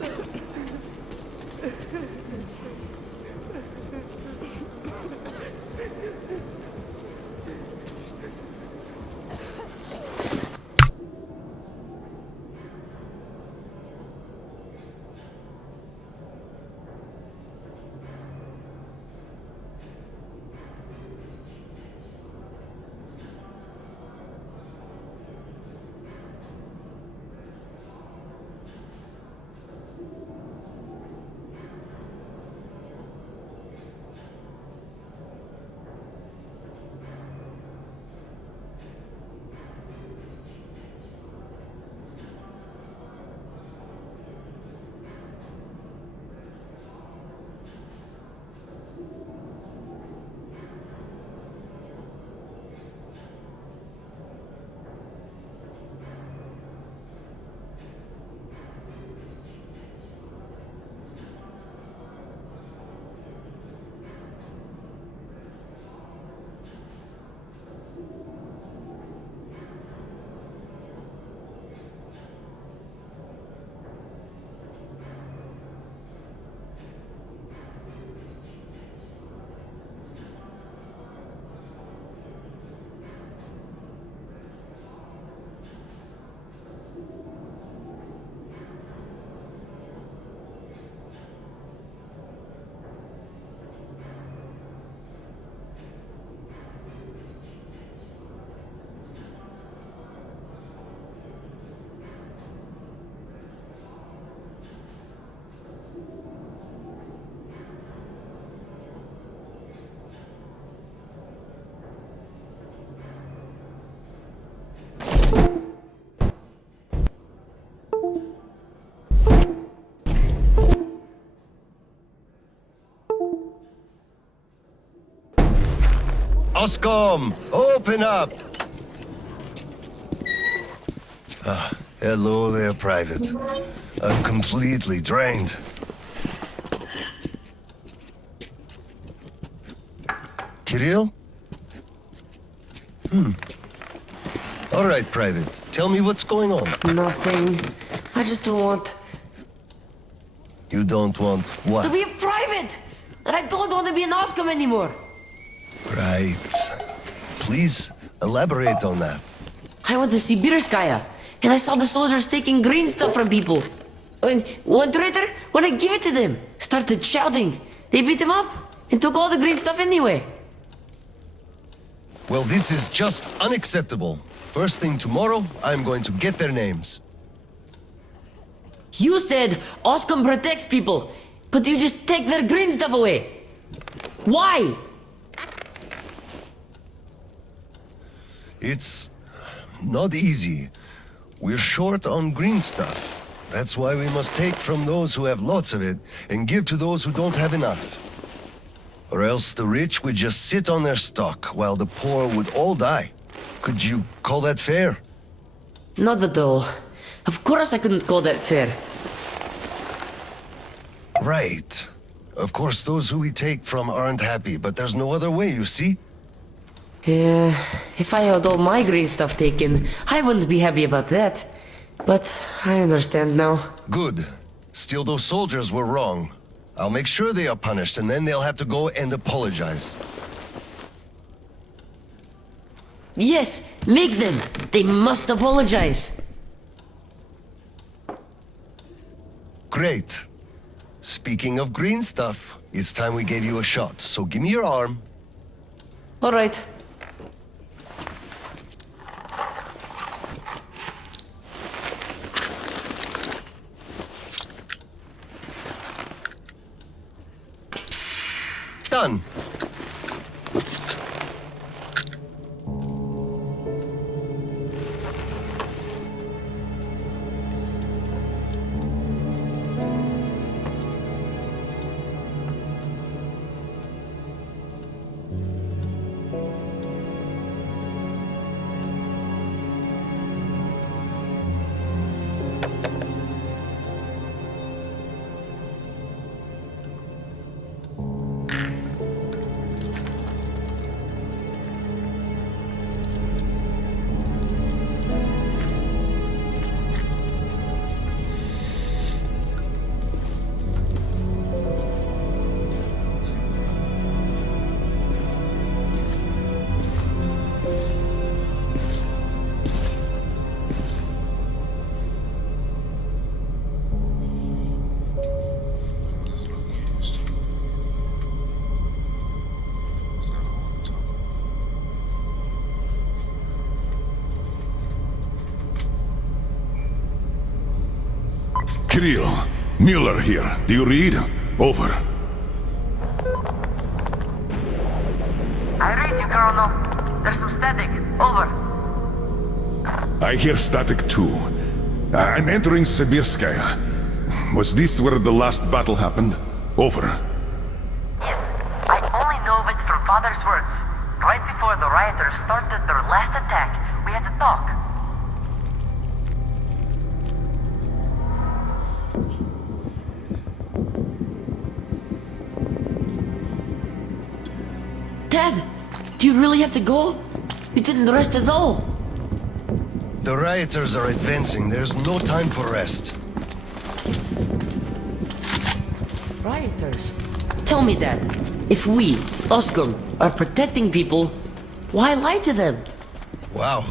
Oscom, open up! Hello there, Private. I'm completely drained. Kirill? All right, Private. Tell me what's going on. Nothing. I just don't want... You don't want what? to be a private! And I don't want to be an Oscom anymore! Right. Please, elaborate on that. I went to Sibirskaya, and I saw the soldiers taking green stuff from people. And one traitor, when I give it to them, started shouting. They beat him up, and took all the green stuff anyway. Well, this is just unacceptable. First thing tomorrow, I'm going to get their names. You said Oscom protects people, but you just take their green stuff away. Why? It's not easy. We're short on green stuff. That's why we must take from those who have lots of it and give to those who don't have enough. Or else the rich would just sit on their stock while the poor would all die. Could you call that fair? Not at all. Of course I couldn't call that fair. Right. Of course, those who we take from aren't happy, but there's no other way, you see? Yeah, if I had all my green stuff taken, I wouldn't be happy about that. But I understand now. Good. Still, those soldiers were wrong. I'll make sure they are punished, and then they'll have to go and apologize. Yes, make them. They must apologize. Great. Speaking of green stuff, it's time we gave you a shot, so give me your arm. All right. Done. Kirill. Mueller here. Do you read? Over. I read you, Colonel. There's some static. Over. I hear static too. I'm entering Sibirskaya. Was this where the last battle happened? Over. Yes, I only know of it from Father's words. Right before the rioters started their last attack, we had to talk. Dad, do you really have to go? We didn't rest at all. The rioters are advancing. There's no time for rest. Rioters? Tell me, Dad. If we, Oscar, are protecting people, why lie to them? Wow.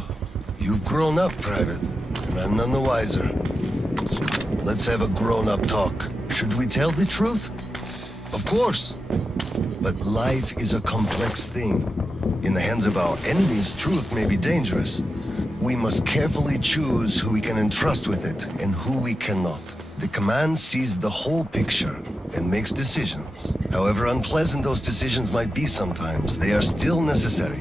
You've grown up, Private. And I'm none the wiser. So let's have a grown-up talk. Should we tell the truth? Of course. But life is a complex thing. In the hands of our enemies, truth may be dangerous. We must carefully choose who we can entrust with it and who we cannot. The command sees the whole picture and makes decisions. However unpleasant those decisions might be sometimes, they are still necessary.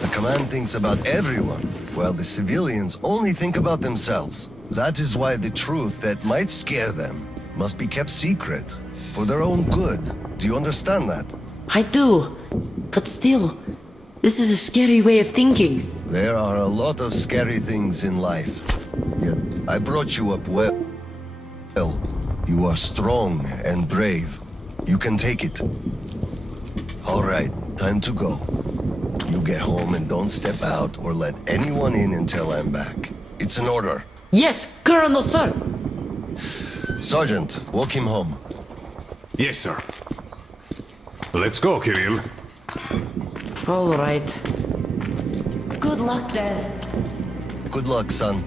The command thinks about everyone, while the civilians only think about themselves. That is why the truth that might scare them must be kept secret, for their own good. Do you understand that? I do. But still, this is a scary way of thinking. There are a lot of scary things in life. Yet, I brought you up well. You are strong and brave. You can take it. All right, time to go. You get home and don't step out or let anyone in until I'm back. It's an order. Yes, Colonel, sir. Sergeant, walk him home. Yes, sir. Let's go, Kirill. All right. Good luck, Dad. Good luck, son.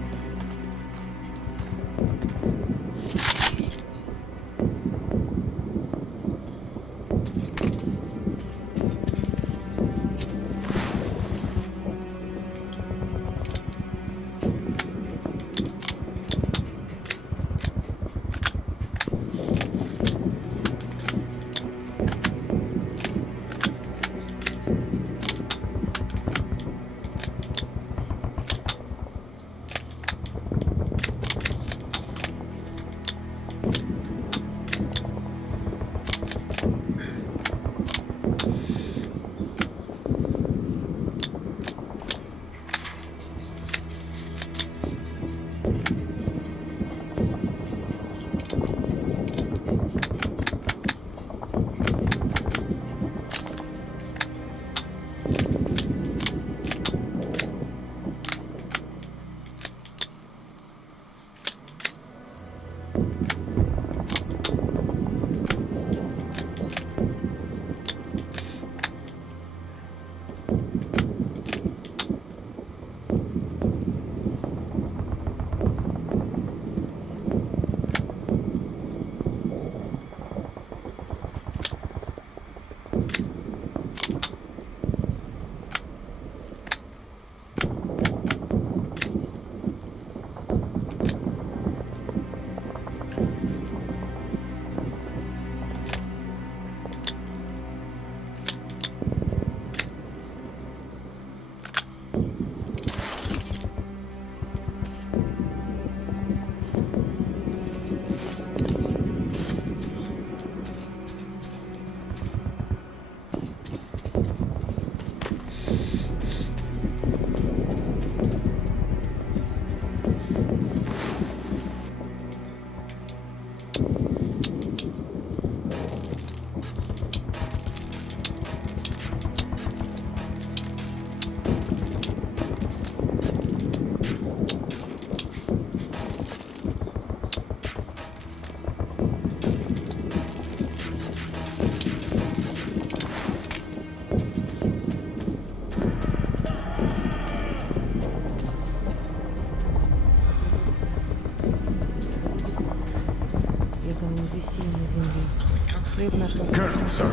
Colonel, sir.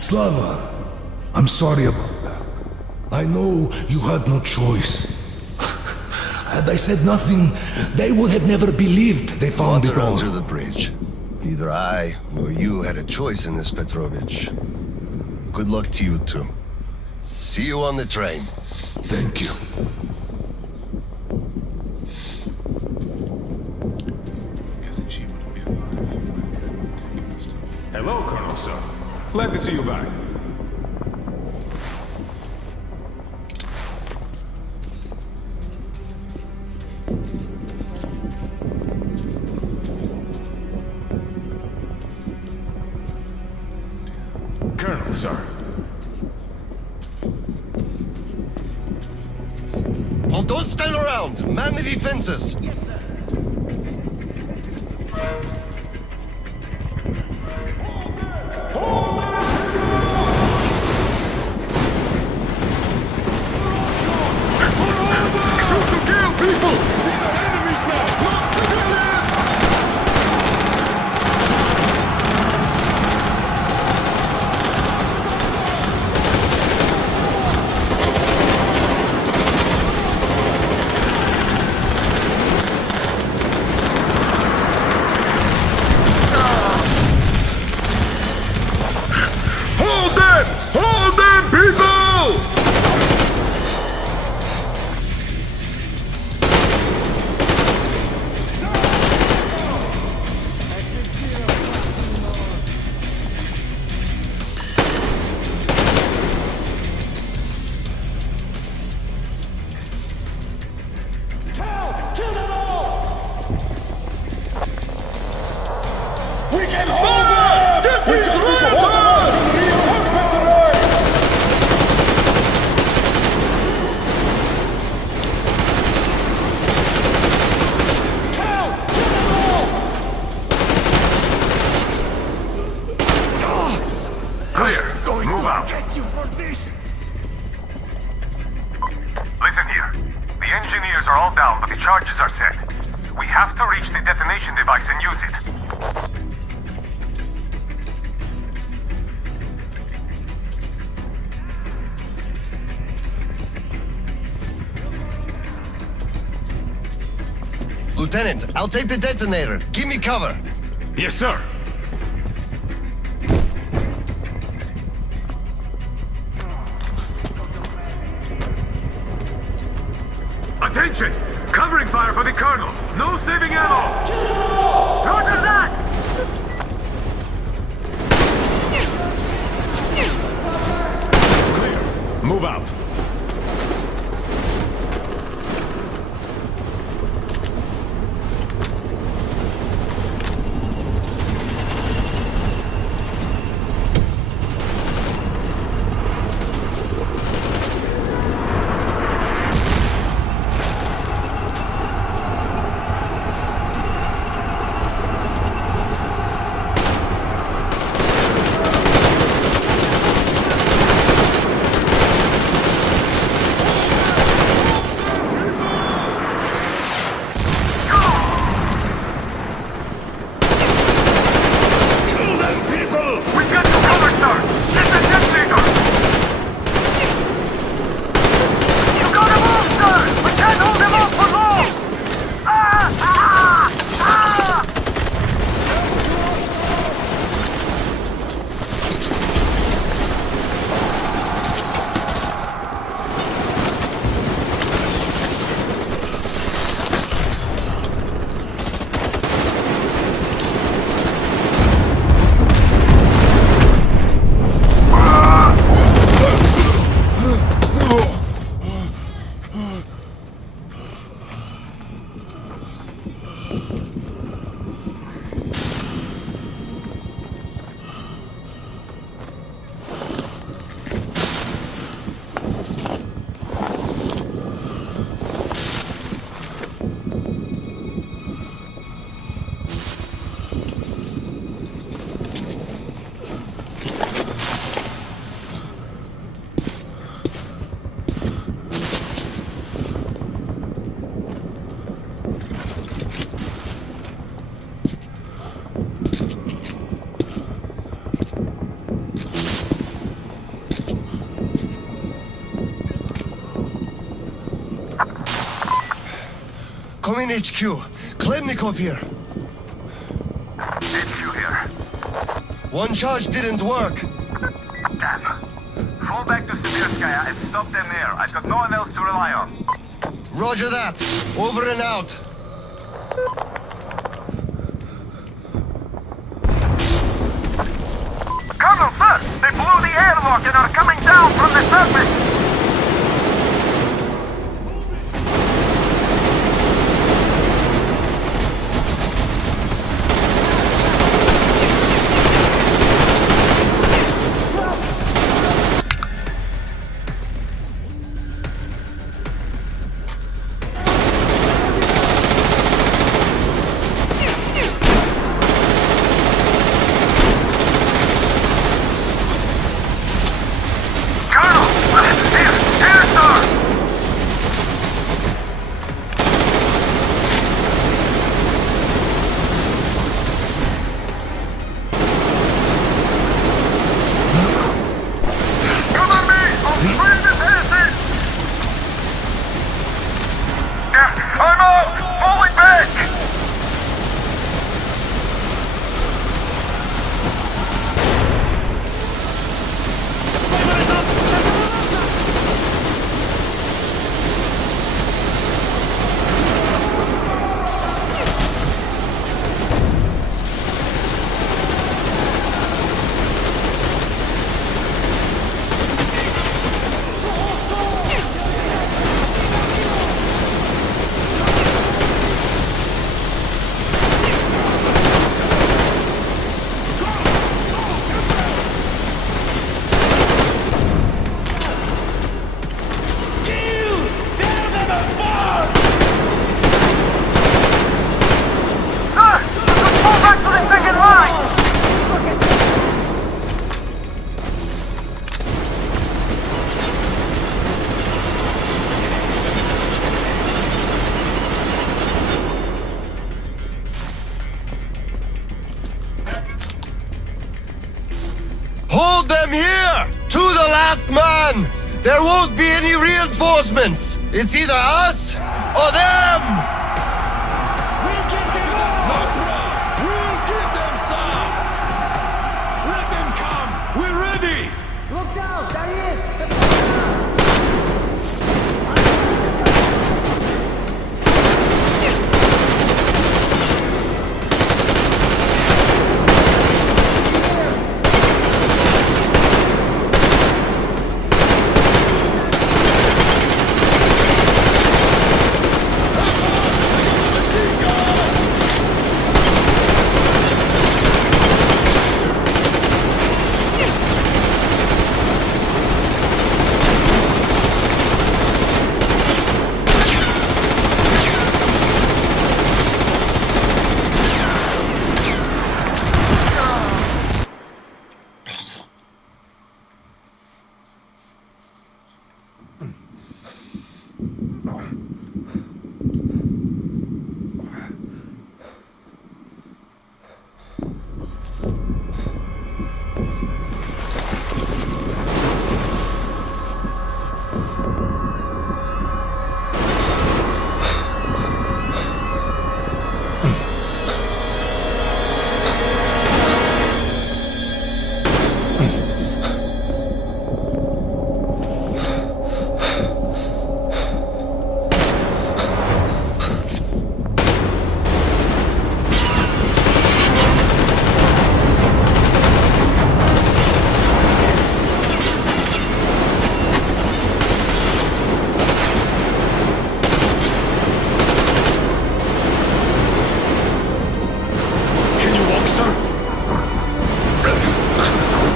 Slava, I'm sorry about that. I know you had no choice. Had I said nothing, they would have never believed they found Water it all. under the bridge. Neither I nor you had a choice in this, Petrovich. Good luck to you two. See you on the train. Thank you. Hello, Colonel, sir. Glad to see you back. Colonel, sir. Well, don't stand around! Man the defenses! Yes, sir. Listen here. The engineers are all down, but the charges are set. We have to reach the detonation device and use it. Lieutenant, I'll take the detonator. Give me cover. Yes, sir. Attention! Covering fire for the Colonel! No saving ammo! Roger that! Clear. Move out. Come in, HQ. Khlebnikov here. HQ here. One charge didn't work. Damn. Fall back to Sibirskaya and stop them there. I've got no one else to rely on. Roger that. Over and out. Colonel, sir! They blew the airlock and are coming down from the surface! Hold them here! To the last man! There won't be any reinforcements! It's either us or them! We'll give them some! Let them come! We're ready! Look out! There he is!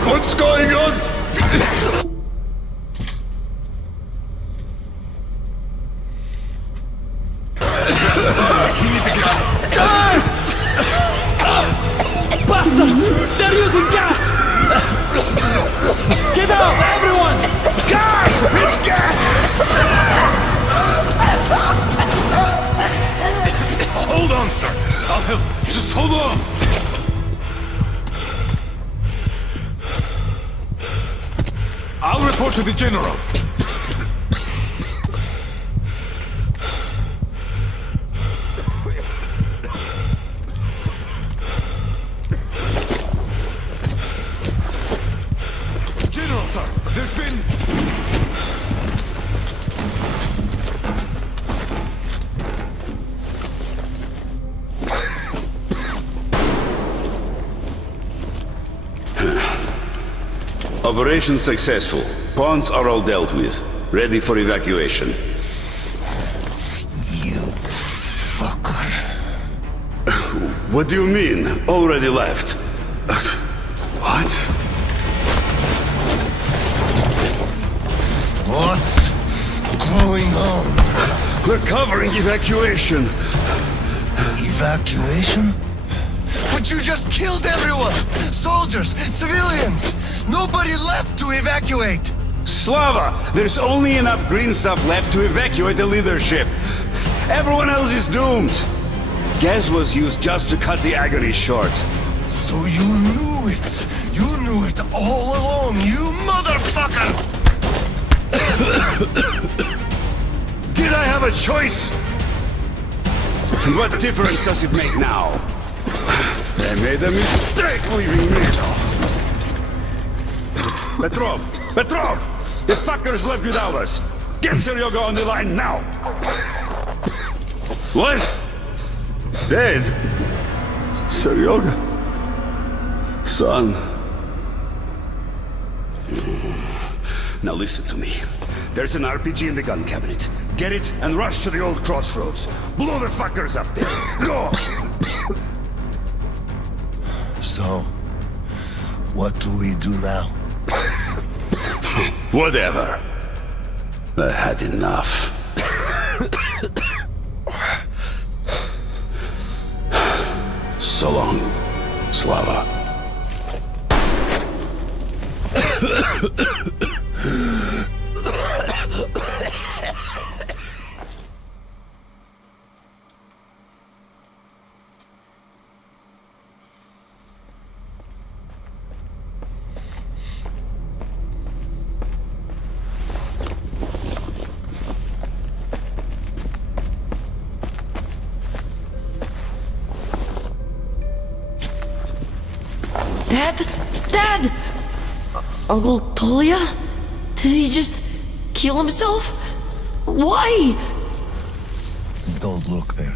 What's going on? Gas! Bastards! They're using gas! Get out, everyone! Gas! It's gas! Hold on, sir. I'll help. Just hold on. I'll report to the general. Come on, 1 There's been... Operation successful. Pawns are all dealt with. Ready for evacuation. You fucker. What do you mean? Already left? What? What's going on? We're covering evacuation. Evacuation? But you just killed everyone! Soldiers, civilians! Nobody left to evacuate! Slava, there's only enough green stuff left to evacuate the leadership. Everyone else is doomed. Gas was used just to cut the agony short. So you knew it! You knew it all along, you motherfucker! Did I have a choice? And what difference does it make now? I made a mistake leaving NATO. Petrov! The fuckers left without us. Get Seryoga on the line now. What? Dead? Seryoga? Son. Now listen to me. There's an RPG in the gun cabinet. Get it and rush to the old crossroads. Blow the fuckers up there. Go! So, what do we do now? Whatever. I had enough. So long, Slava. Dad! Uncle Tolia? Did he just kill himself? Why? Don't look there.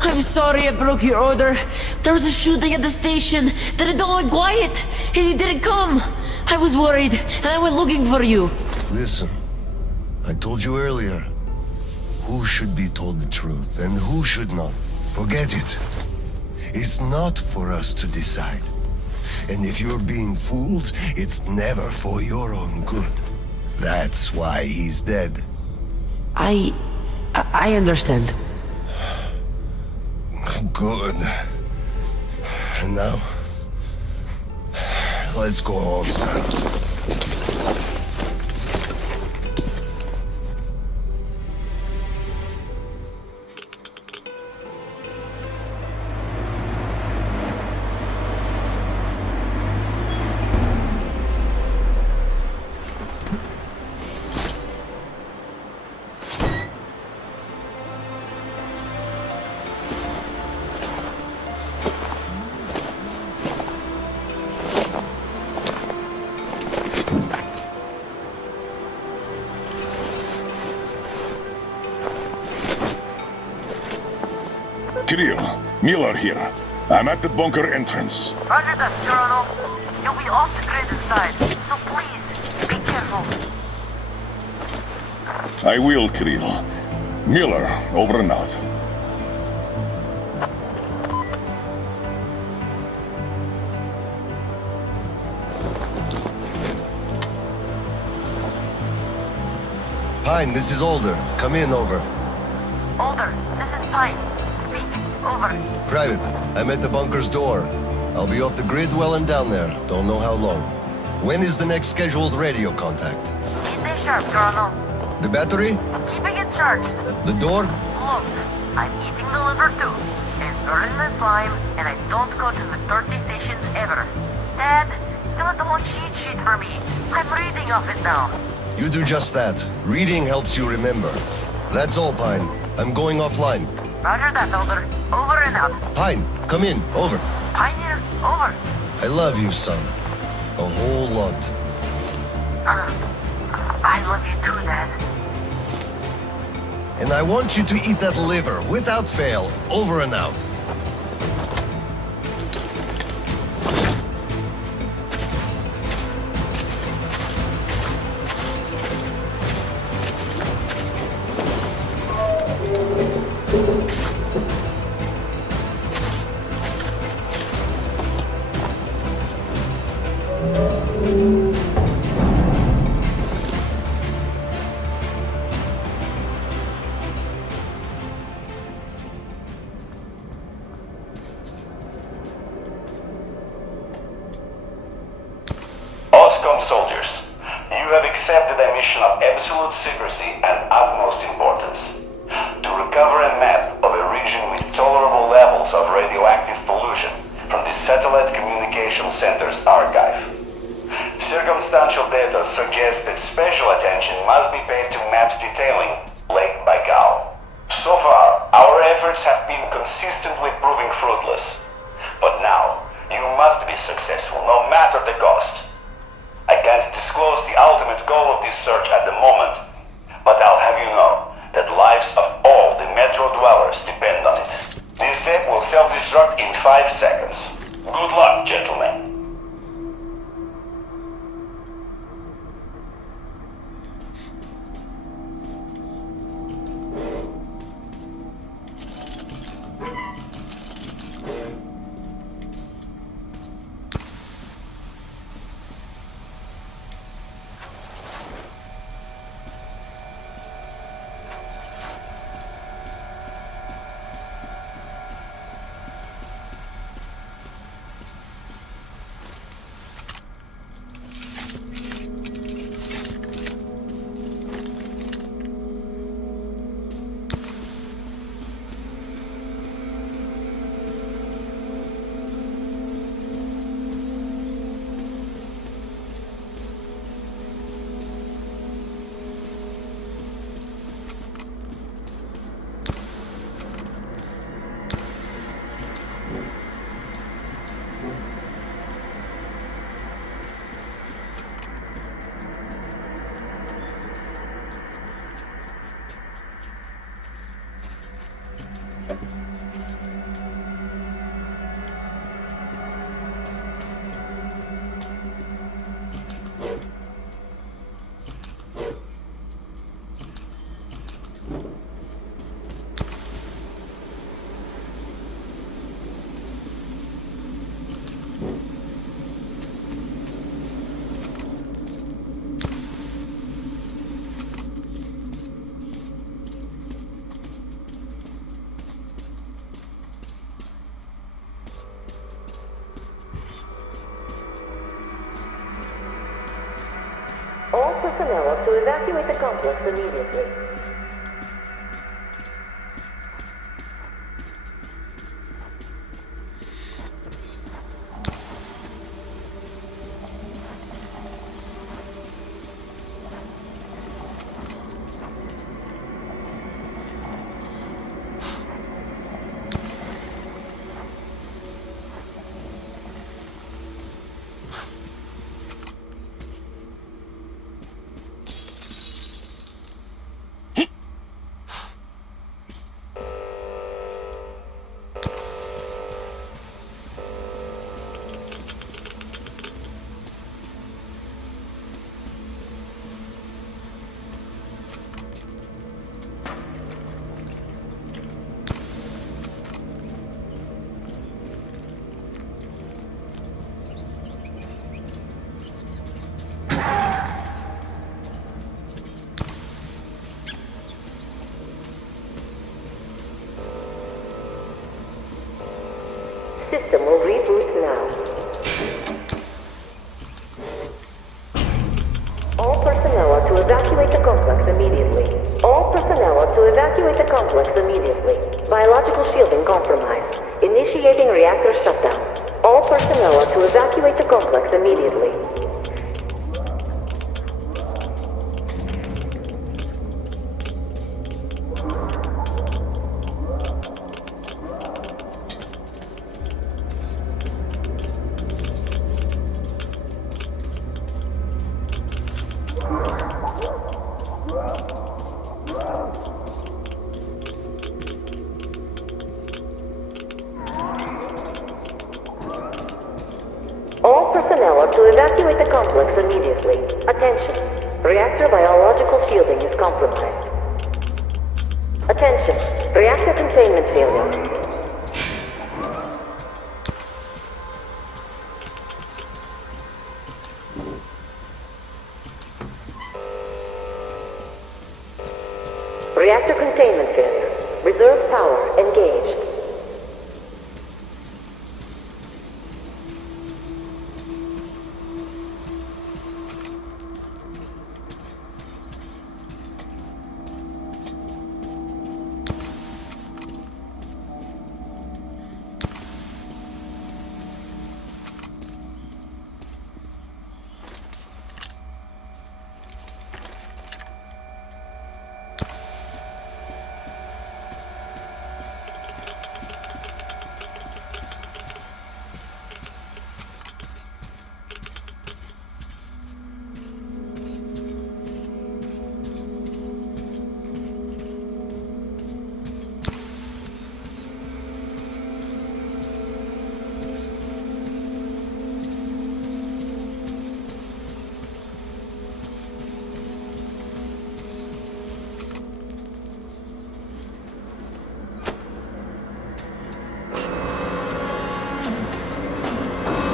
I'm sorry I broke your order. There was a shooting at the station. Then it all went quiet, and you didn't come. I was worried, and I went looking for you. Listen, I told you earlier, who should be told the truth and who should not. Forget it. It's not for us to decide. And if you're being fooled, it's never for your own good. That's why he's dead. I understand. Good. And now, let's go home, son. Kirill, Miller here. I'm at the bunker entrance. Roger that, Geronimo. You'll be off the grid inside, so please, be careful. I will, Kirill. Miller, over and out. Pine, this is Older. Come in, over. Older, this is Pine. Speak, over. Private, I'm at the bunker's door. I'll be off the grid while I'm down there. Don't know how long. When is the next scheduled radio contact? Midday sharp, Geronimo. The battery? Keeping it charged. The door? Look, I'm eating the liver too, and burning the slime, and I don't go to the dirty stations ever. Dad, fill out the whole cheat sheet for me. I'm reading off it now. You do just that. Reading helps you remember. That's all, Pine. I'm going offline. Roger that, Older. Over and out. Pine, come in. Over. Pine here. Over. I love you, son. A whole lot. I love you too, Dad. And I want you to eat that liver without fail, over and out. OSCOM soldiers, you have accepted a mission of absolute secrecy and utmost importance. To recover a map of a region with tolerable levels of radioactive pollution from the Satellite Communication Center's archive. Circumstantial data suggests that special attention must be paid to maps detailing Lake Baikal. So far, our efforts have been consistently proving fruitless. But now, you must be successful, no matter the cost. I can't disclose the ultimate goal of this search at the moment, but I'll have you know that lives of all the Metro dwellers depend on it. This tape will self-destruct in 5 seconds. Good luck, gentlemen. All personnel are to evacuate the complex immediately. System will reboot now. All personnel are to evacuate the complex immediately. All personnel are to evacuate the complex immediately. Biological shielding compromised. Initiating reactor shutdown. All personnel are to evacuate the complex immediately. personnel are to evacuate the complex immediately. Attention. Reactor biological shielding is compromised. Attention. Reactor containment failure. Reactor containment failure. Reserve power engaged.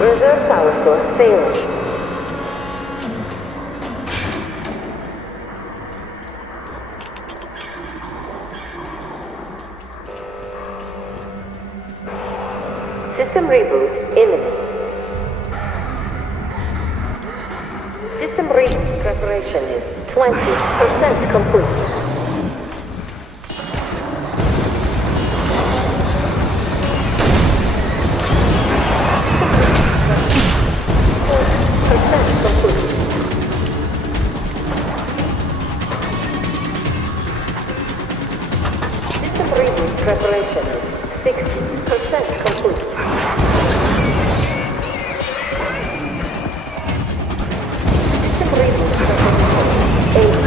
Reserve power source failing. System reboot imminent. System reboot preparation is 20% complete. Preparation is 60% complete. System reboot preparation 80% complete.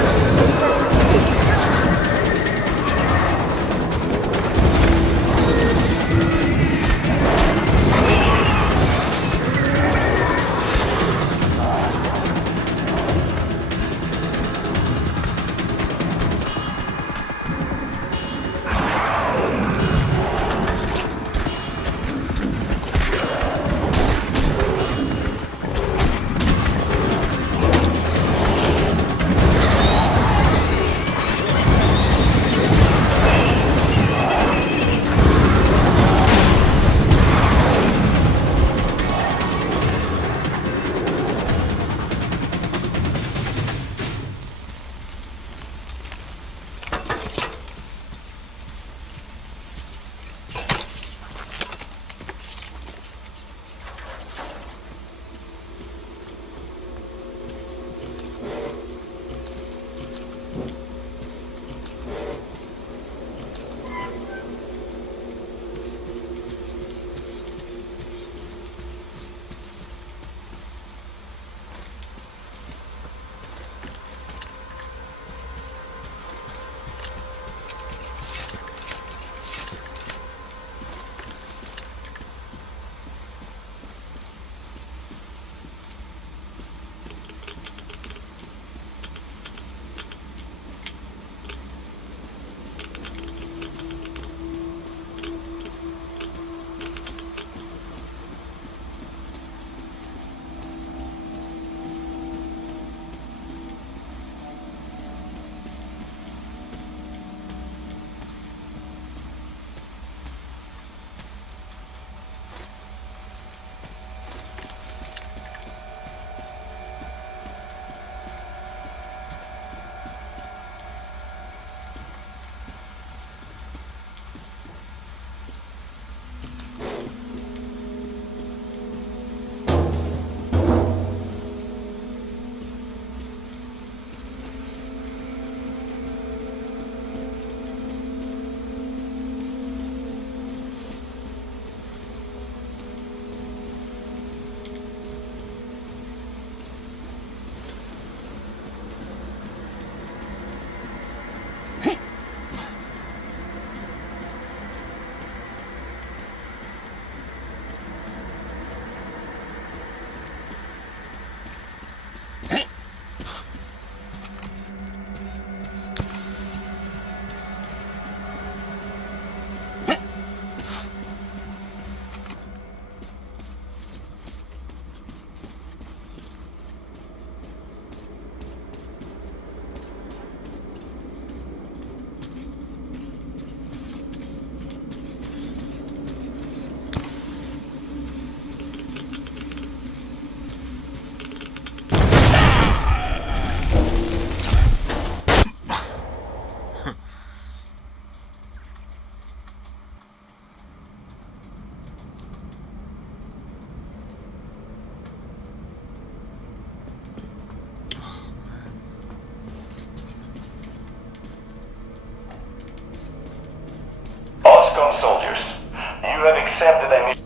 accepted a mission.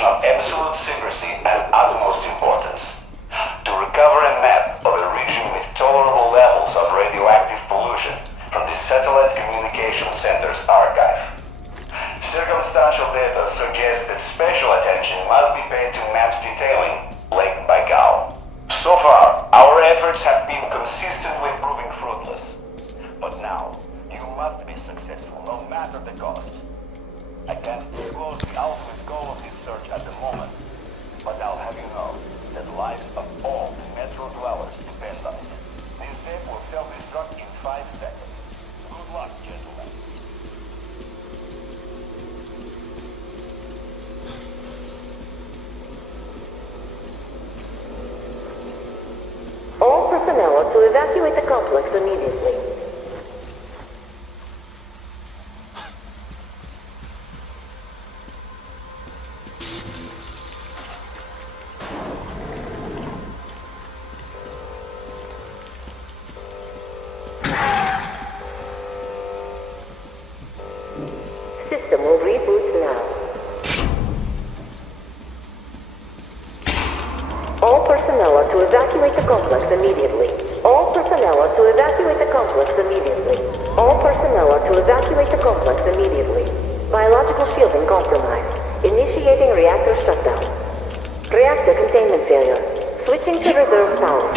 Of absolute secrecy and utmost importance. To recover a map of a region with tolerable levels of radioactive pollution from the Satellite Communication Center's archive. Circumstantial data suggests that special attention must be paid to maps detailing Lake Baikal. So far, our efforts have been consistently proving fruitless. But now, you must be successful, no matter the cost. I can't disclose the ultimate goal of this search at the moment, but I'll have you know that the lives of all the Metro dwellers depend on it. This tape will self-destruct in 5 seconds. Good luck, gentlemen. All personnel are to evacuate the complex immediately. System will reboot now. All personnel are to evacuate the complex immediately. All personnel are to evacuate the complex immediately. All personnel are to evacuate the complex immediately. Biological shielding compromised. Initiating reactor shutdown. Reactor containment failure. Switching to reserve power.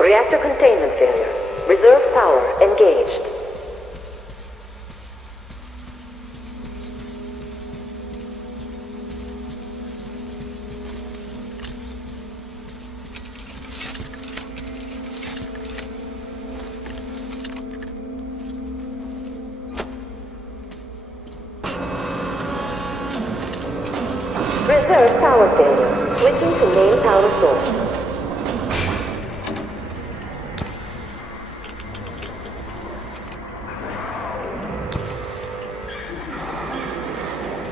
Reactor containment failure. Reserve power engaged. Reserve power failure. Switching to main power source.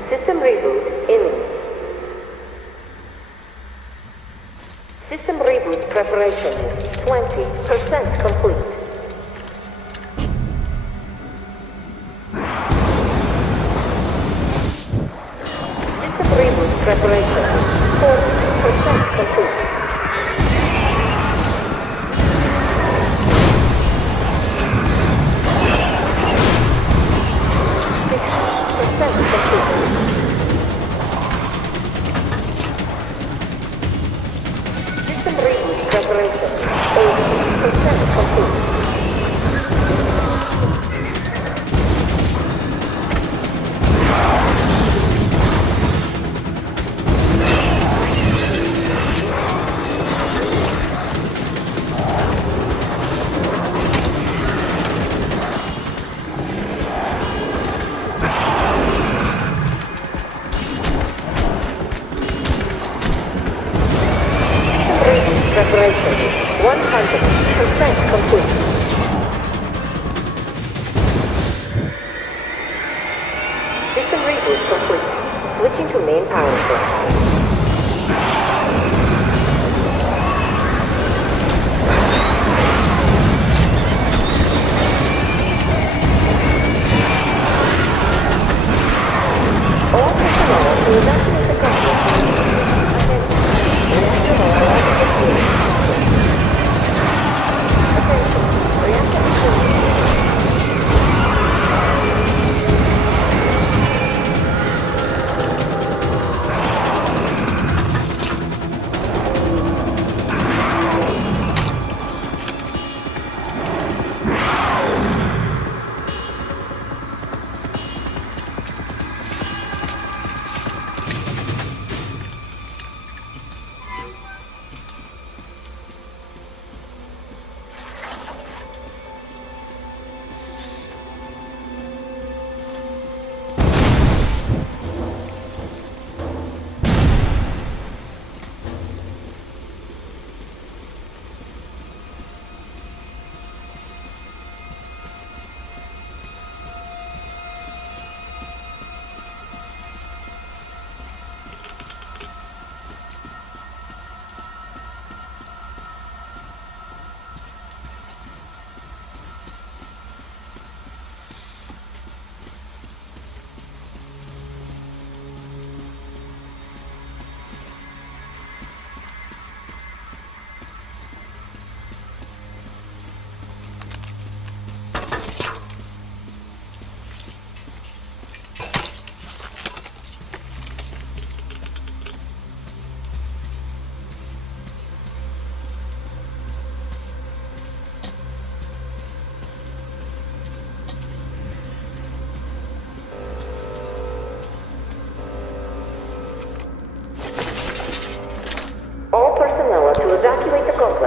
System reboot imminent. System reboot preparation is 20% complete. System reboot preparation is 40% complete. System reboot preparation 80% complete. Preparation 100% complete. System reboot complete. Switching to main power source. All personnel to evacuate the complex.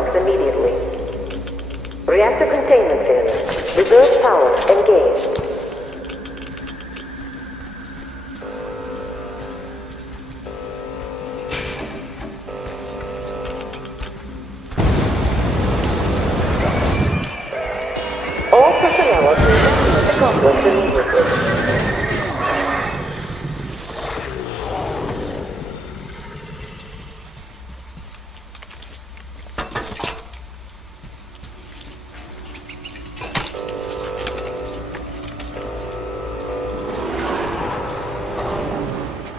works immediately. Reactor containment failure. Reserve power engaged. All personnel are to evacuate the complex immediately.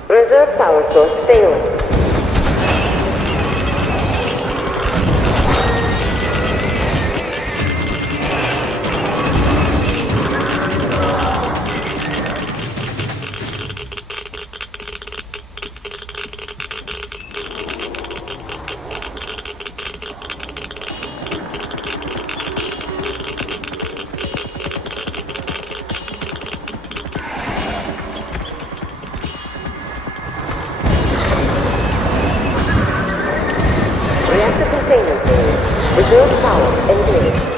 Reserve power source failing. Reactor containment failure. Reserve power engaged.